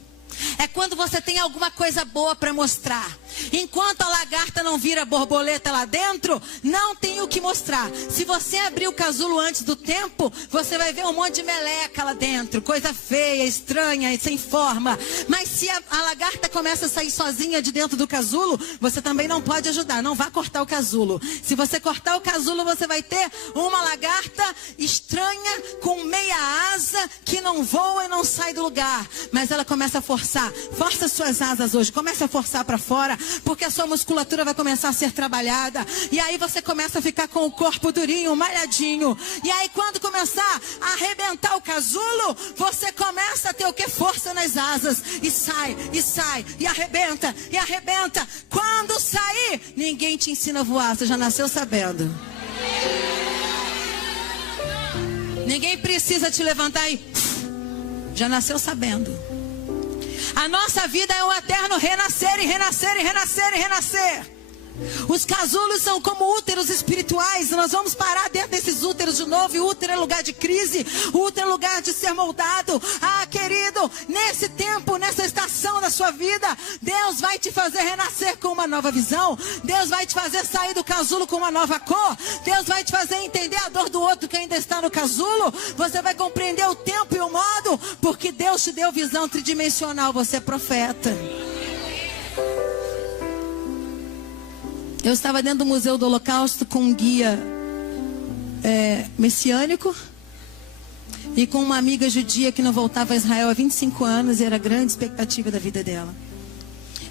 É quando você tem alguma coisa boa para mostrar. Enquanto a lagarta não vira borboleta lá dentro, não tem o que mostrar. Se você abrir o casulo antes do tempo, você vai ver um monte de meleca lá dentro, coisa feia, estranha e sem forma. Mas se a lagarta começa a sair sozinha de dentro do casulo, você também não pode ajudar. Não vá cortar o casulo. Se você cortar o casulo, você vai ter uma lagarta estranha com meia asa que não voa e não sai do lugar. Mas ela começa a forçar. Força suas asas hoje. Comece a forçar para fora, porque a sua musculatura vai começar a ser trabalhada. E aí você começa a ficar com o corpo durinho, malhadinho. E aí quando começar a arrebentar o casulo, você começa a ter o que? Força nas asas. E sai, e arrebenta, e arrebenta. Quando sair, ninguém te ensina a voar. Você já nasceu sabendo. Ninguém precisa te levantar e... já nasceu sabendo. A nossa vida é um eterno renascer e renascer e renascer e renascer. Os casulos são como úteros espirituais. Nós vamos parar dentro desses úteros de novo. E útero é lugar de crise. Útero é lugar de ser moldado. Ah, querido, nesse tempo, nessa estação da sua vida, Deus vai te fazer renascer com uma nova visão. Deus vai te fazer sair do casulo com uma nova cor. Deus vai te fazer entender a dor do outro que ainda está no casulo. Você vai compreender o tempo e o modo, porque Deus te deu visão tridimensional. Você é profeta. Eu estava dentro do Museu do Holocausto com um guia messiânico e com uma amiga judia que não voltava a Israel há 25 anos e era a grande expectativa da vida dela.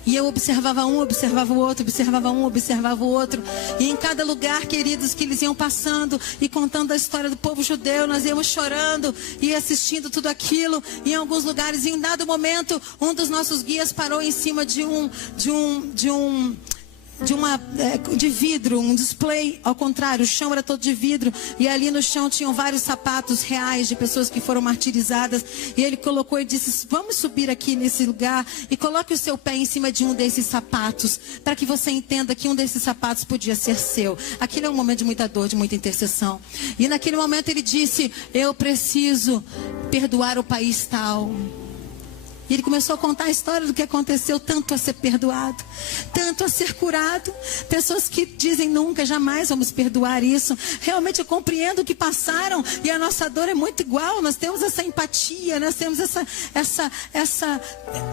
E eu observava um, observava o outro, observava um, observava o outro. E em cada lugar, queridos, que eles iam passando e contando a história do povo judeu, nós íamos chorando e assistindo tudo aquilo. E em alguns lugares, em um dado momento, um dos nossos guias parou em cima de vidro, um display, ao contrário, o chão era todo de vidro, e ali no chão tinham vários sapatos reais de pessoas que foram martirizadas, e ele colocou e disse: vamos subir aqui nesse lugar e coloque o seu pé em cima de um desses sapatos, para que você entenda que um desses sapatos podia ser seu. Aquilo é um momento de muita dor, de muita intercessão. E naquele momento ele disse: eu preciso perdoar o país tal. E ele começou a contar a história do que aconteceu, tanto a ser perdoado, tanto a ser curado. Pessoas que dizem: nunca, jamais vamos perdoar isso. Realmente eu compreendo o que passaram e a nossa dor é muito igual. Nós temos essa empatia, nós temos essa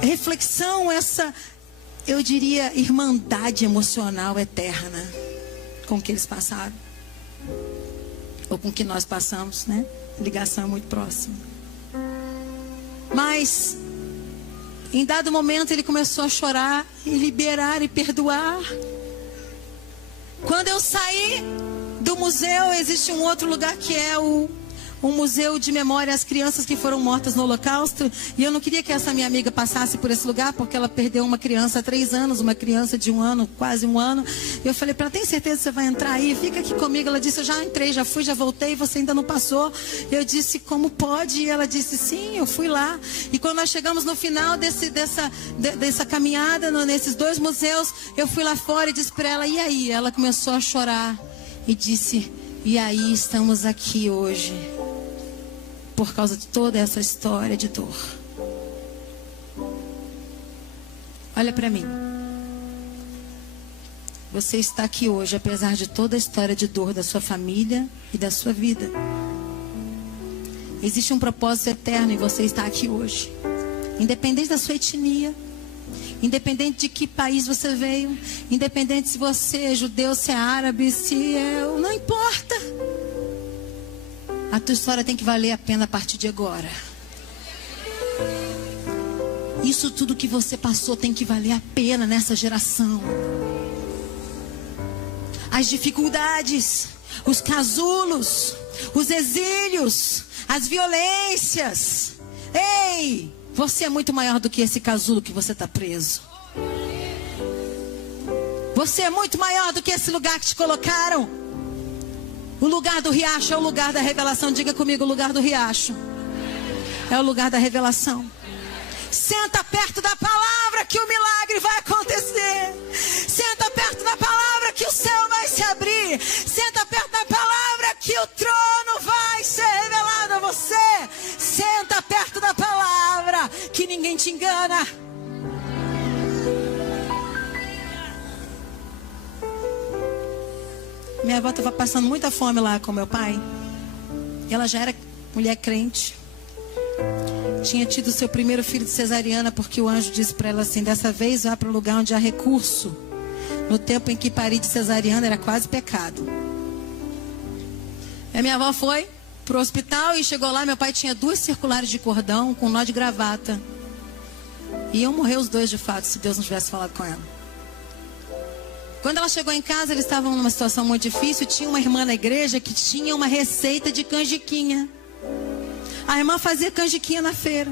reflexão, eu diria, irmandade emocional eterna com o que eles passaram. Ou com o que nós passamos, né? Ligação muito próxima. Mas... em dado momento ele começou a chorar e liberar e perdoar. Quando eu saí do museu, existe um outro lugar que é um museu de memória às crianças que foram mortas no Holocausto. E eu não queria que essa minha amiga passasse por esse lugar, porque ela perdeu uma criança há 3 anos, uma criança de 1 ano, quase 1 ano. E eu falei para ela: tem certeza que você vai entrar aí? Fica aqui comigo. Ela disse: eu já entrei, já fui, já voltei, você ainda não passou. Eu disse: como pode? E ela disse: sim, eu fui lá. E quando nós chegamos no final dessa caminhada, nesses 2 museus, eu fui lá fora e disse para ela: e aí? Ela começou a chorar e disse: e aí, estamos aqui hoje por causa de toda essa história de dor. Olha para mim. Você está aqui hoje, apesar de toda a história de dor da sua família e da sua vida. Existe um propósito eterno e você está aqui hoje. Independente da sua etnia, independente de que país você veio, independente se você é judeu, se é árabe, não importa. A tua história tem que valer a pena a partir de agora. Isso tudo que você passou tem que valer a pena nessa geração. as dificuldades, os casulos, os exílios, as violências. Ei, você é muito maior do que esse casulo que você está preso. Você é muito maior do que esse lugar que te colocaram. O lugar do riacho é o lugar da revelação. Diga comigo, o lugar do riacho é o lugar da revelação. Senta perto da palavra que o milagre vai acontecer. Senta perto da palavra que o céu vai se abrir. Senta perto da palavra que o trono vai ser revelado a você. Senta perto da palavra que ninguém te engana. Minha avó estava passando muita fome lá com meu pai. Ela já era mulher crente. Tinha tido seu primeiro filho de cesariana, porque o anjo disse para ela assim: dessa vez vá para um lugar onde há recurso. No tempo em que parir de cesariana era quase pecado. A minha avó foi pro hospital e chegou lá. Meu pai tinha 2 circulares de cordão com nó de gravata. Iam morrer os 2 de fato, se Deus não tivesse falado com ela. Quando ela chegou em casa, eles estavam numa situação muito difícil. Tinha uma irmã na igreja que tinha uma receita de canjiquinha. A irmã fazia canjiquinha na feira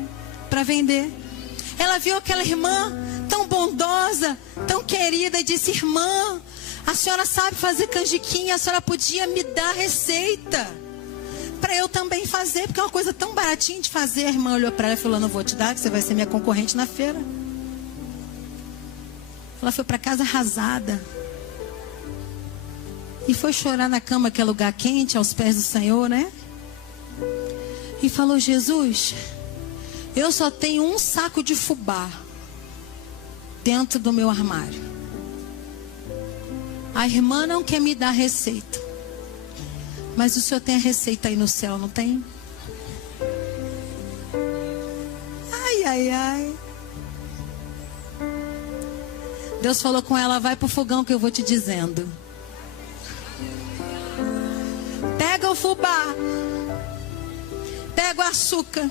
para vender. Ela viu aquela irmã tão bondosa, tão querida, e disse: irmã, a senhora sabe fazer canjiquinha, a senhora podia me dar receita para eu também fazer, porque é uma coisa tão baratinha de fazer. A irmã olhou para ela e falou: não vou te dar, que você vai ser minha concorrente na feira. Ela foi para casa arrasada e foi chorar na cama, que é lugar quente, aos pés do Senhor, né? E falou: Jesus, eu só tenho um saco de fubá dentro do meu armário. A irmã não quer me dar receita, mas o Senhor tem a receita aí no céu, não tem? Ai, ai, ai. Deus falou com ela: vai pro fogão que eu vou te dizendo. Pega o fubá, pega o açúcar,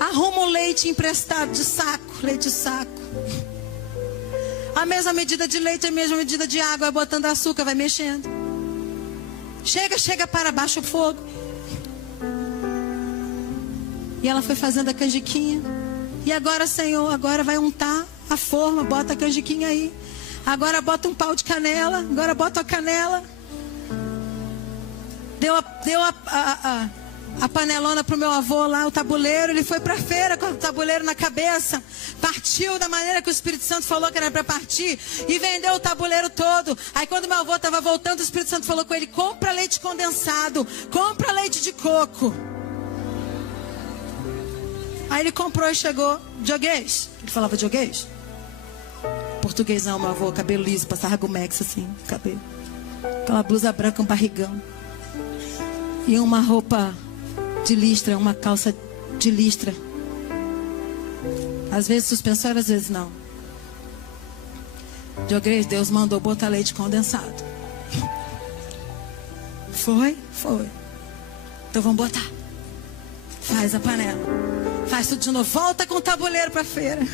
arruma o leite emprestado de saco, leite de saco. A mesma medida de leite, a mesma medida de água, vai botando açúcar, vai mexendo. Chega para baixo o fogo. E ela foi fazendo a canjiquinha. E agora, Senhor, agora vai untar a forma, bota a canjiquinha aí. Agora bota um pau de canela, agora bota a canela. Deu a panelona pro meu avô lá, o tabuleiro. Ele foi pra feira com o tabuleiro na cabeça. Partiu da maneira que o Espírito Santo falou que era para partir. E vendeu o tabuleiro todo. Aí quando meu avô estava voltando, o Espírito Santo falou com ele: compra leite condensado, compra leite de coco. Aí ele comprou e chegou. Dioguês. Ele falava dioguês. Portuguesão, meu avô, cabelo liso, passava gomex assim, cabelo. Aquela blusa branca, um barrigão. E uma roupa de listra, uma calça de listra. Às vezes suspensório, às vezes não. Dioguês, Deus mandou botar leite condensado. Foi? Foi. Então vamos botar. Faz a panela. Faz tudo de novo. Volta com o tabuleiro para a feira.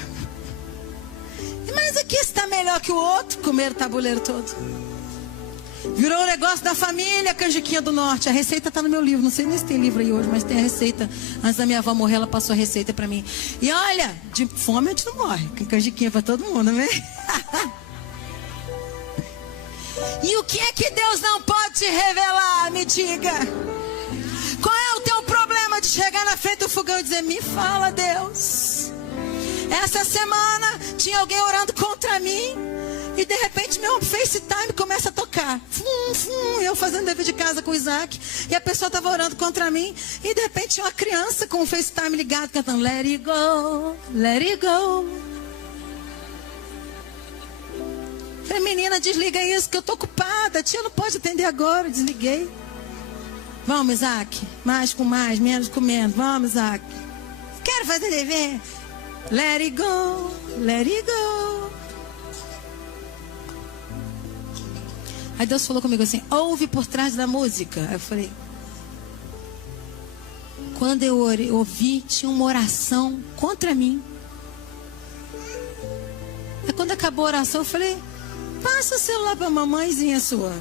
Mas aqui está melhor que o outro. Comer o tabuleiro todo. Virou um negócio da família Canjiquinha do Norte. A receita está no meu livro. Não sei nem se tem livro aí hoje, mas tem a receita. Antes da minha avó morrer, ela passou a receita para mim. E olha, de fome a gente não morre. Tem canjiquinha para todo mundo, né? E o que é que Deus não pode te revelar? Me diga. Qual é o teu problema de chegar na frente do fogão e dizer: me fala, Deus. Essa semana tinha alguém orando contra mim. E de repente meu FaceTime começa a tocar. Eu fazendo dever de casa com o Isaac. E a pessoa estava orando contra mim. E de repente tinha uma criança com o FaceTime ligado cantando: let it go, let it go. Falei: menina, desliga isso que eu tô ocupada. A tia não pode atender agora. Desliguei. Vamos, Isaac. Mais com mais, menos com menos. Vamos, Isaac. Quero fazer dever. Let it go, let it go. Aí Deus falou comigo assim: ouve por trás da música. Aí eu falei. Quando eu ouvi, tinha uma oração contra mim. Aí quando acabou a oração, eu falei: Passa o celular pra mamãezinha sua.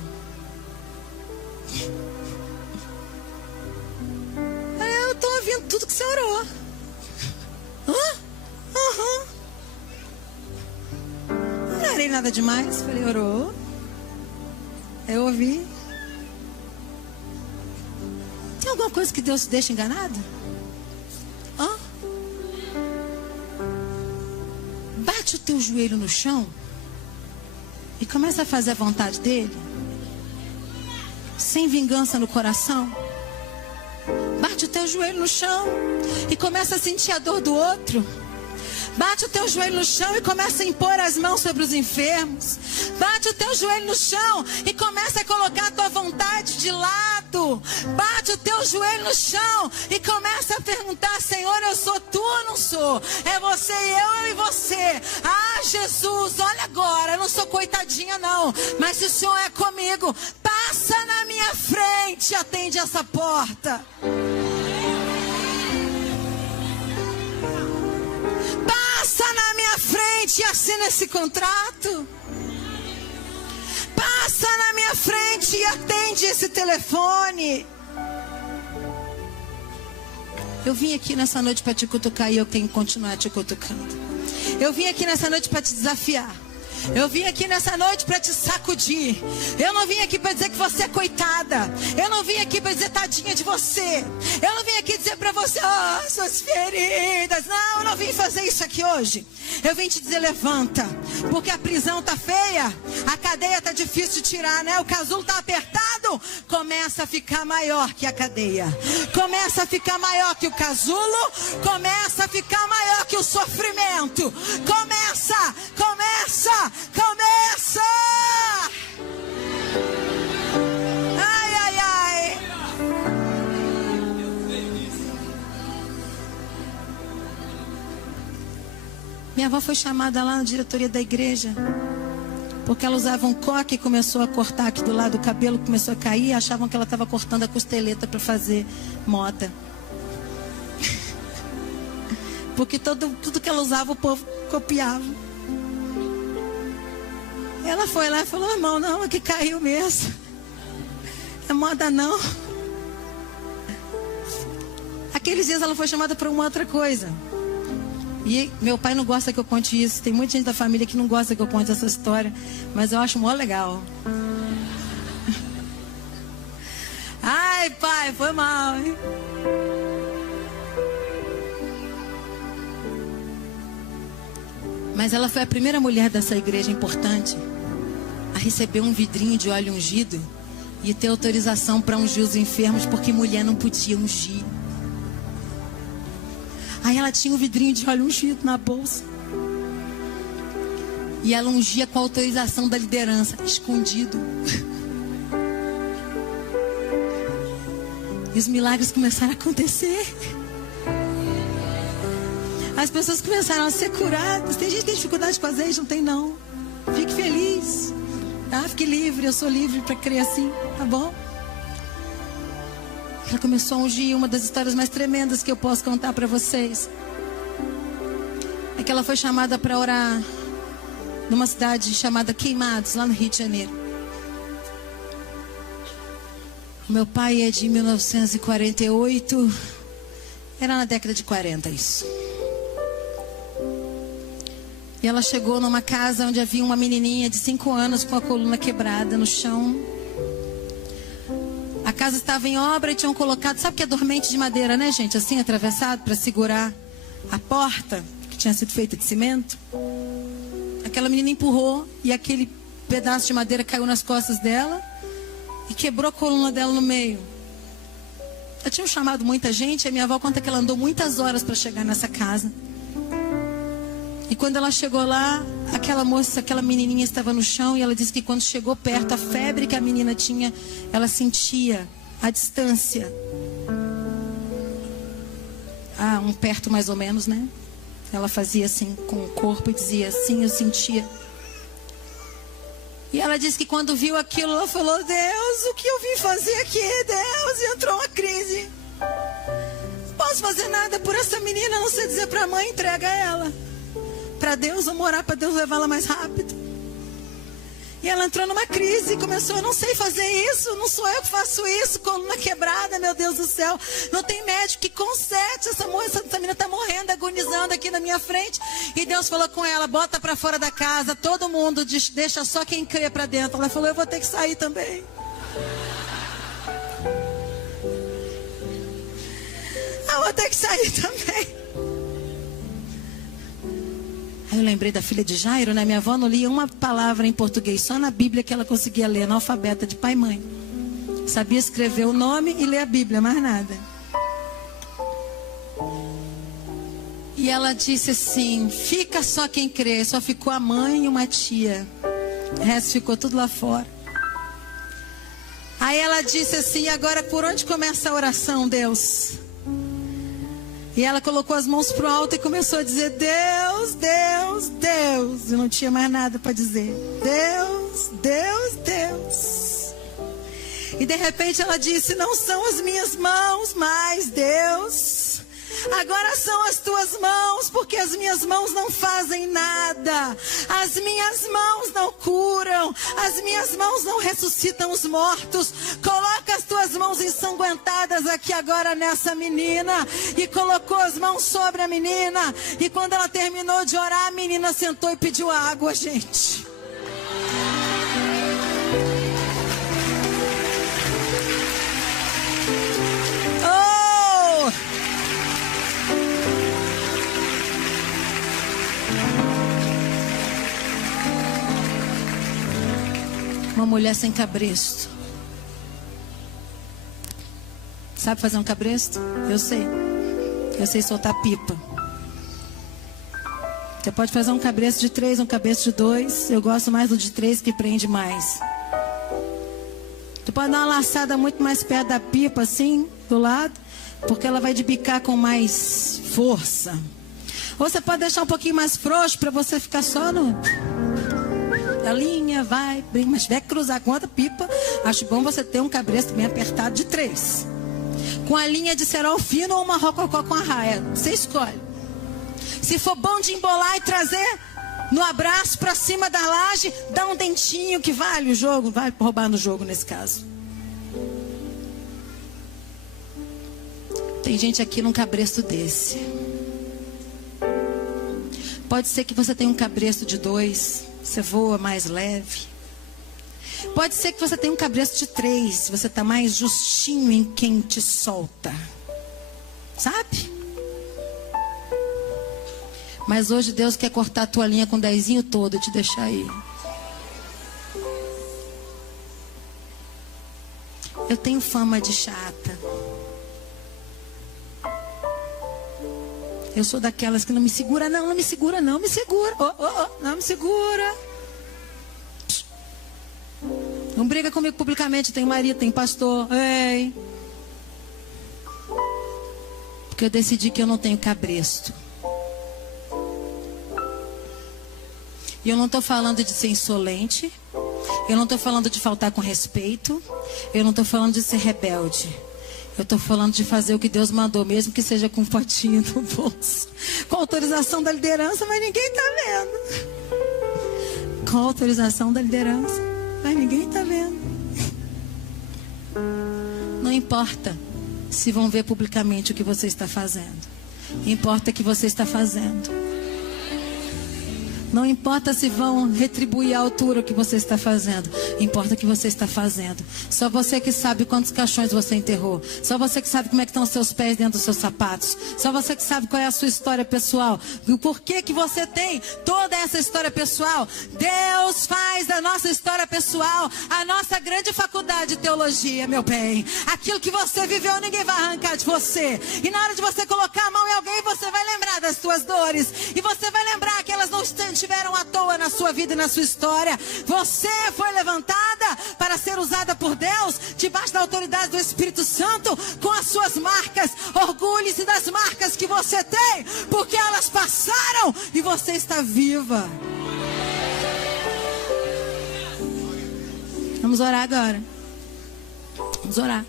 Eu tô ouvindo tudo que você orou. Não orei nada demais. Falei, orou. Eu ouvi. Tem alguma coisa que Deus te deixa enganado? Bate o teu joelho no chão e começa a fazer a vontade dele, sem vingança no coração. Bate o teu joelho no chão e começa a sentir a dor do outro. Bate o teu joelho no chão e começa a impor as mãos sobre os enfermos. Bate o teu joelho no chão e começa a colocar a tua vontade de lado. Bate o teu joelho no chão e começa a perguntar: Senhor, eu sou tu ou não sou? É você e eu e você. Ah, Jesus, olha agora, eu não sou coitadinha não, mas se o Senhor é comigo, passa na minha frente, atende essa porta. Passa na minha frente e assina esse contrato. Passa na minha frente e atende esse telefone. Eu vim aqui nessa noite para te cutucar e eu tenho que continuar te cutucando. Eu vim aqui nessa noite para te desafiar. Eu vim aqui nessa noite para te sacudir. Eu não vim aqui para dizer que você é coitada. Eu não vim aqui para dizer tadinha de você. Eu não vim aqui dizer para você, oh, suas feridas. Não, eu não vim fazer isso aqui hoje. Eu vim te dizer, levanta. Porque a prisão tá feia. A cadeia tá difícil de tirar, né? O casulo tá apertado. Começa a ficar maior que a cadeia. Começa a ficar maior que o casulo. Começa a ficar maior que o sofrimento. Começa. Ai, ai, ai. Minha avó foi chamada lá na diretoria da igreja, porque ela usava um coque e começou a cortar aqui do lado, o cabelo começou a cair, achavam que ela estava cortando a costeleta para fazer moda. Porque tudo que ela usava o povo copiava. Ela foi lá e falou, irmão, não, é que caiu mesmo. É moda não. Aqueles dias ela foi chamada para uma outra coisa. E meu pai não gosta que eu conte isso. Tem muita gente da família que não gosta que eu conte essa história. Mas eu acho mó legal. Ai, pai, foi mal, hein? Mas ela foi a primeira mulher dessa igreja importante a receber um vidrinho de óleo ungido e ter autorização para ungir os enfermos, porque mulher não podia ungir. Aí ela tinha um vidrinho de óleo ungido na bolsa. E ela ungia com a autorização da liderança, escondido. E os milagres começaram a acontecer. As pessoas começaram a ser curadas. Tem gente que tem dificuldade de fazer isso? Não tem não. Fique feliz. Tá? Fique livre. Eu sou livre para crer assim. Tá bom? Ela começou a ungir. Uma das histórias mais tremendas que eu posso contar para vocês é que ela foi chamada para orar numa cidade chamada Queimados, lá no Rio de Janeiro. O meu pai é de 1948. Era na década de 40 isso. E ela chegou numa casa onde havia uma menininha de 5 anos com a coluna quebrada no chão. A casa estava em obra e tinham colocado, sabe que é dormente de madeira, né, gente? Assim, atravessado para segurar a porta, que tinha sido feita de cimento. Aquela menina empurrou e aquele pedaço de madeira caiu nas costas dela e quebrou a coluna dela no meio. Eu tinha chamado muita gente, a minha avó conta que ela andou muitas horas para chegar nessa casa. E quando ela chegou lá, aquela moça, aquela menininha estava no chão e ela disse que quando chegou perto, a febre que a menina tinha, ela sentia a distância. Um perto mais ou menos, né? Ela fazia assim com o corpo e dizia assim, eu sentia. E ela disse que quando viu aquilo, ela falou, Deus, o que eu vim fazer aqui? Deus, e entrou uma crise. Não posso fazer nada por essa menina, a não sei dizer para a mãe, entrega ela para Deus, vamos orar para Deus levá-la mais rápido. E ela entrou numa crise e começou: eu não sei fazer isso, não sou eu que faço isso, coluna quebrada, meu Deus do céu. Não tem médico que conserte, essa menina está morrendo, agonizando aqui na minha frente. E Deus falou com ela: bota para fora da casa, todo mundo, deixa só quem crê para dentro. Ela falou: eu vou ter que sair também. Eu vou ter que sair também. Aí eu lembrei da filha de Jairo, né? Minha avó não lia uma palavra em português, só na Bíblia que ela conseguia ler, analfabeta de pai e mãe. Sabia escrever o nome e ler a Bíblia, mais nada. E ela disse assim: fica só quem crê. Só ficou a mãe e uma tia. O resto ficou tudo lá fora. Aí ela disse assim: agora por onde começa a oração, Deus? E ela colocou as mãos pro alto e começou a dizer: Deus, Deus, Deus. E não tinha mais nada para dizer. Deus, Deus, Deus. E de repente ela disse: não são as minhas mãos mais, Deus. Agora são as tuas mãos, porque as minhas mãos não fazem nada. As minhas mãos não curam. As minhas mãos não ressuscitam os mortos. Coloca as tuas mãos ensanguentadas aqui agora nessa menina. E colocou as mãos sobre a menina. E quando ela terminou de orar, a menina sentou e pediu água, gente. Uma mulher sem cabresto. Sabe fazer um cabresto? Eu sei. Eu sei soltar pipa. Você pode fazer um cabresto de 3, um cabresto de 2. Eu gosto mais do de 3, que prende mais. Tu pode dar uma laçada muito mais perto da pipa, assim, do lado, porque ela vai debicar com mais força. Ou você pode deixar um pouquinho mais frouxo para você ficar só no... A linha vai, mas se tiver que cruzar com outra pipa, acho bom você ter um cabresto bem apertado de 3. Com a linha de cerol fino ou uma rococó com arraia. Você escolhe. Se for bom de embolar e trazer no abraço para cima da laje, dá um dentinho que vale o jogo, vai roubar no jogo nesse caso. Tem gente aqui num cabresto desse. Pode ser que você tenha um cabresto de 2. Você voa mais leve. Pode ser que você tenha um cabresto de 3. Você está mais justinho em quem te solta. Sabe? Mas hoje Deus quer cortar a tua linha com 10 todo e te deixar aí. Eu tenho fama de chata. Eu sou daquelas que não me segura, não me segura, não me segura. Não me segura. Não briga comigo publicamente, tem marido, tem pastor. Ei. Porque eu decidi que eu não tenho cabresto. E eu não estou falando de ser insolente. Eu não estou falando de faltar com respeito. Eu não estou falando de ser rebelde. Eu estou falando de fazer o que Deus mandou, mesmo que seja com um potinho no bolso. Com autorização da liderança, mas ninguém está vendo. Com autorização da liderança, mas ninguém está vendo. Não importa se vão ver publicamente o que você está fazendo. Importa o que você está fazendo. Não importa se vão retribuir à altura o que você está fazendo. Importa o que você está fazendo. Só você que sabe quantos caixões você enterrou. Só você que sabe como é que estão os seus pés dentro dos seus sapatos. Só você que sabe qual é a sua história pessoal. E o porquê que você tem toda essa história pessoal. Deus faz da nossa história pessoal a nossa grande faculdade de teologia, meu bem. Aquilo que você viveu, ninguém vai arrancar de você. E na hora de você colocar a mão em alguém, você vai lembrar das suas dores. E você vai lembrar que elas não estiveram à toa na sua vida e na sua história. Você foi levantada para ser usada por Deus, debaixo da autoridade do Espírito Santo, com as suas marcas. Orgulhe-se das marcas que você tem, porque elas passaram e você está viva. Vamos orar agora. Vamos orar.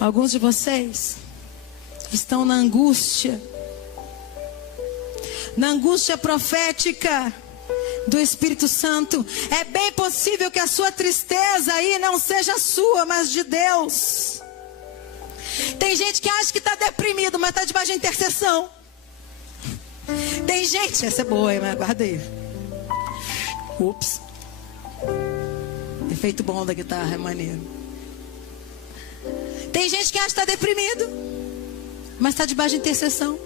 Alguns de vocês estão na angústia profética. do Espírito Santo. É bem possível que a sua tristeza aí não seja sua, mas de Deus. Tem gente que acha que está deprimido, mas está debaixo de intercessão. Tem gente, essa é boa, mas guarda aí. Ups. Efeito bom da guitarra, é maneiro. Tem gente que acha que está deprimido, mas está debaixo de intercessão.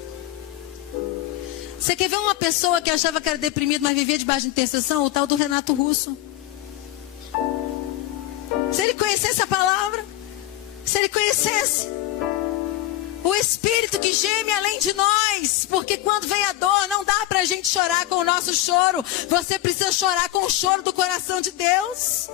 Você quer ver uma pessoa que achava que era deprimido, mas vivia debaixo de intercessão? O tal do Renato Russo. Se ele conhecesse a palavra, se ele conhecesse o Espírito que geme além de nós, porque quando vem a dor, não dá pra gente chorar com o nosso choro. Você precisa chorar com o choro do coração de Deus.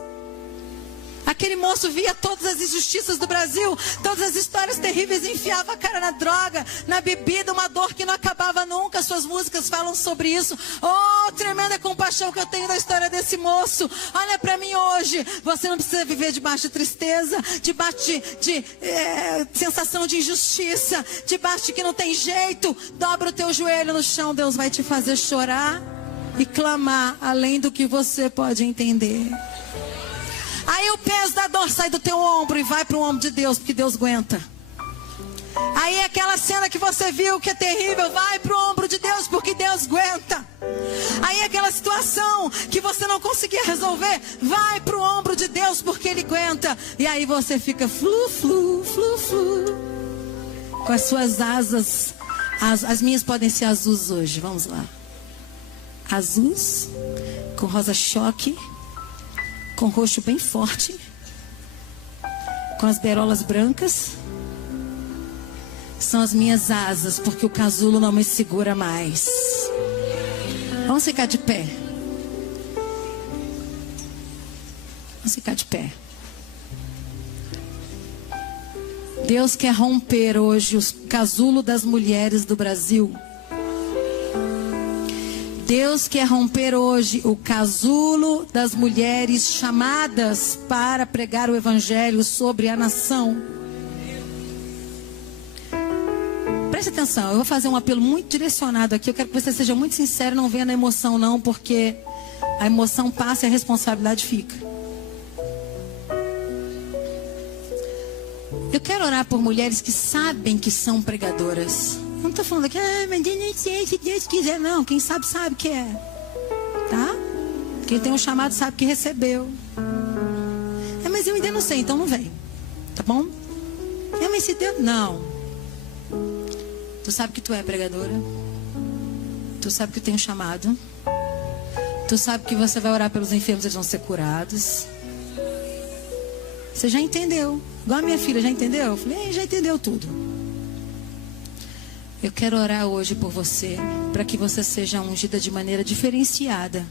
Aquele moço via todas as injustiças do Brasil, todas as histórias terríveis, enfiava a cara na droga, na bebida, uma dor que não acabava nunca. Suas músicas falam sobre isso. Oh, tremenda compaixão que eu tenho da história desse moço. Olha para mim hoje. Você não precisa viver debaixo de tristeza, debaixo de sensação de injustiça, debaixo de que não tem jeito. Dobra o teu joelho no chão, Deus vai te fazer chorar e clamar além do que você pode entender. Aí o peso da dor sai do teu ombro e vai para o ombro de Deus, porque Deus aguenta. Aí aquela cena que você viu que é terrível, vai para o ombro de Deus, porque Deus aguenta. Aí aquela situação que você não conseguia resolver, vai para o ombro de Deus, porque Ele aguenta. E aí você fica flu, flu, flu, flu, com as suas asas. As minhas podem ser azuis hoje, vamos lá. Azuis, com rosa choque, com roxo bem forte, com as berolas brancas. São as minhas asas, porque o casulo não me segura mais. Vamos ficar de pé. Vamos ficar de pé. Deus quer romper hoje o casulo das mulheres do Brasil. Deus quer romper hoje o casulo das mulheres chamadas para pregar o evangelho sobre a nação. Preste atenção, eu vou fazer um apelo muito direcionado aqui. Eu quero que você seja muito sincero, não venha na emoção não, porque a emoção passa e a responsabilidade fica. Eu quero orar por mulheres que sabem que são pregadoras. Não estou falando aqui, mas eu não sei se Deus quiser, não. Quem sabe, sabe que é. Tá? Quem tem um chamado sabe que recebeu. Mas eu ainda não sei, então não vem. Tá bom? Mas se Deus... Não. Tu sabe que tu é pregadora. Tu sabe que tem um chamado. Tu sabe que você vai orar pelos enfermos, eles vão ser curados. Você já entendeu. Igual a minha filha, já entendeu? Eu falei, já entendeu tudo. Eu quero orar hoje por você, para que você seja ungida de maneira diferenciada.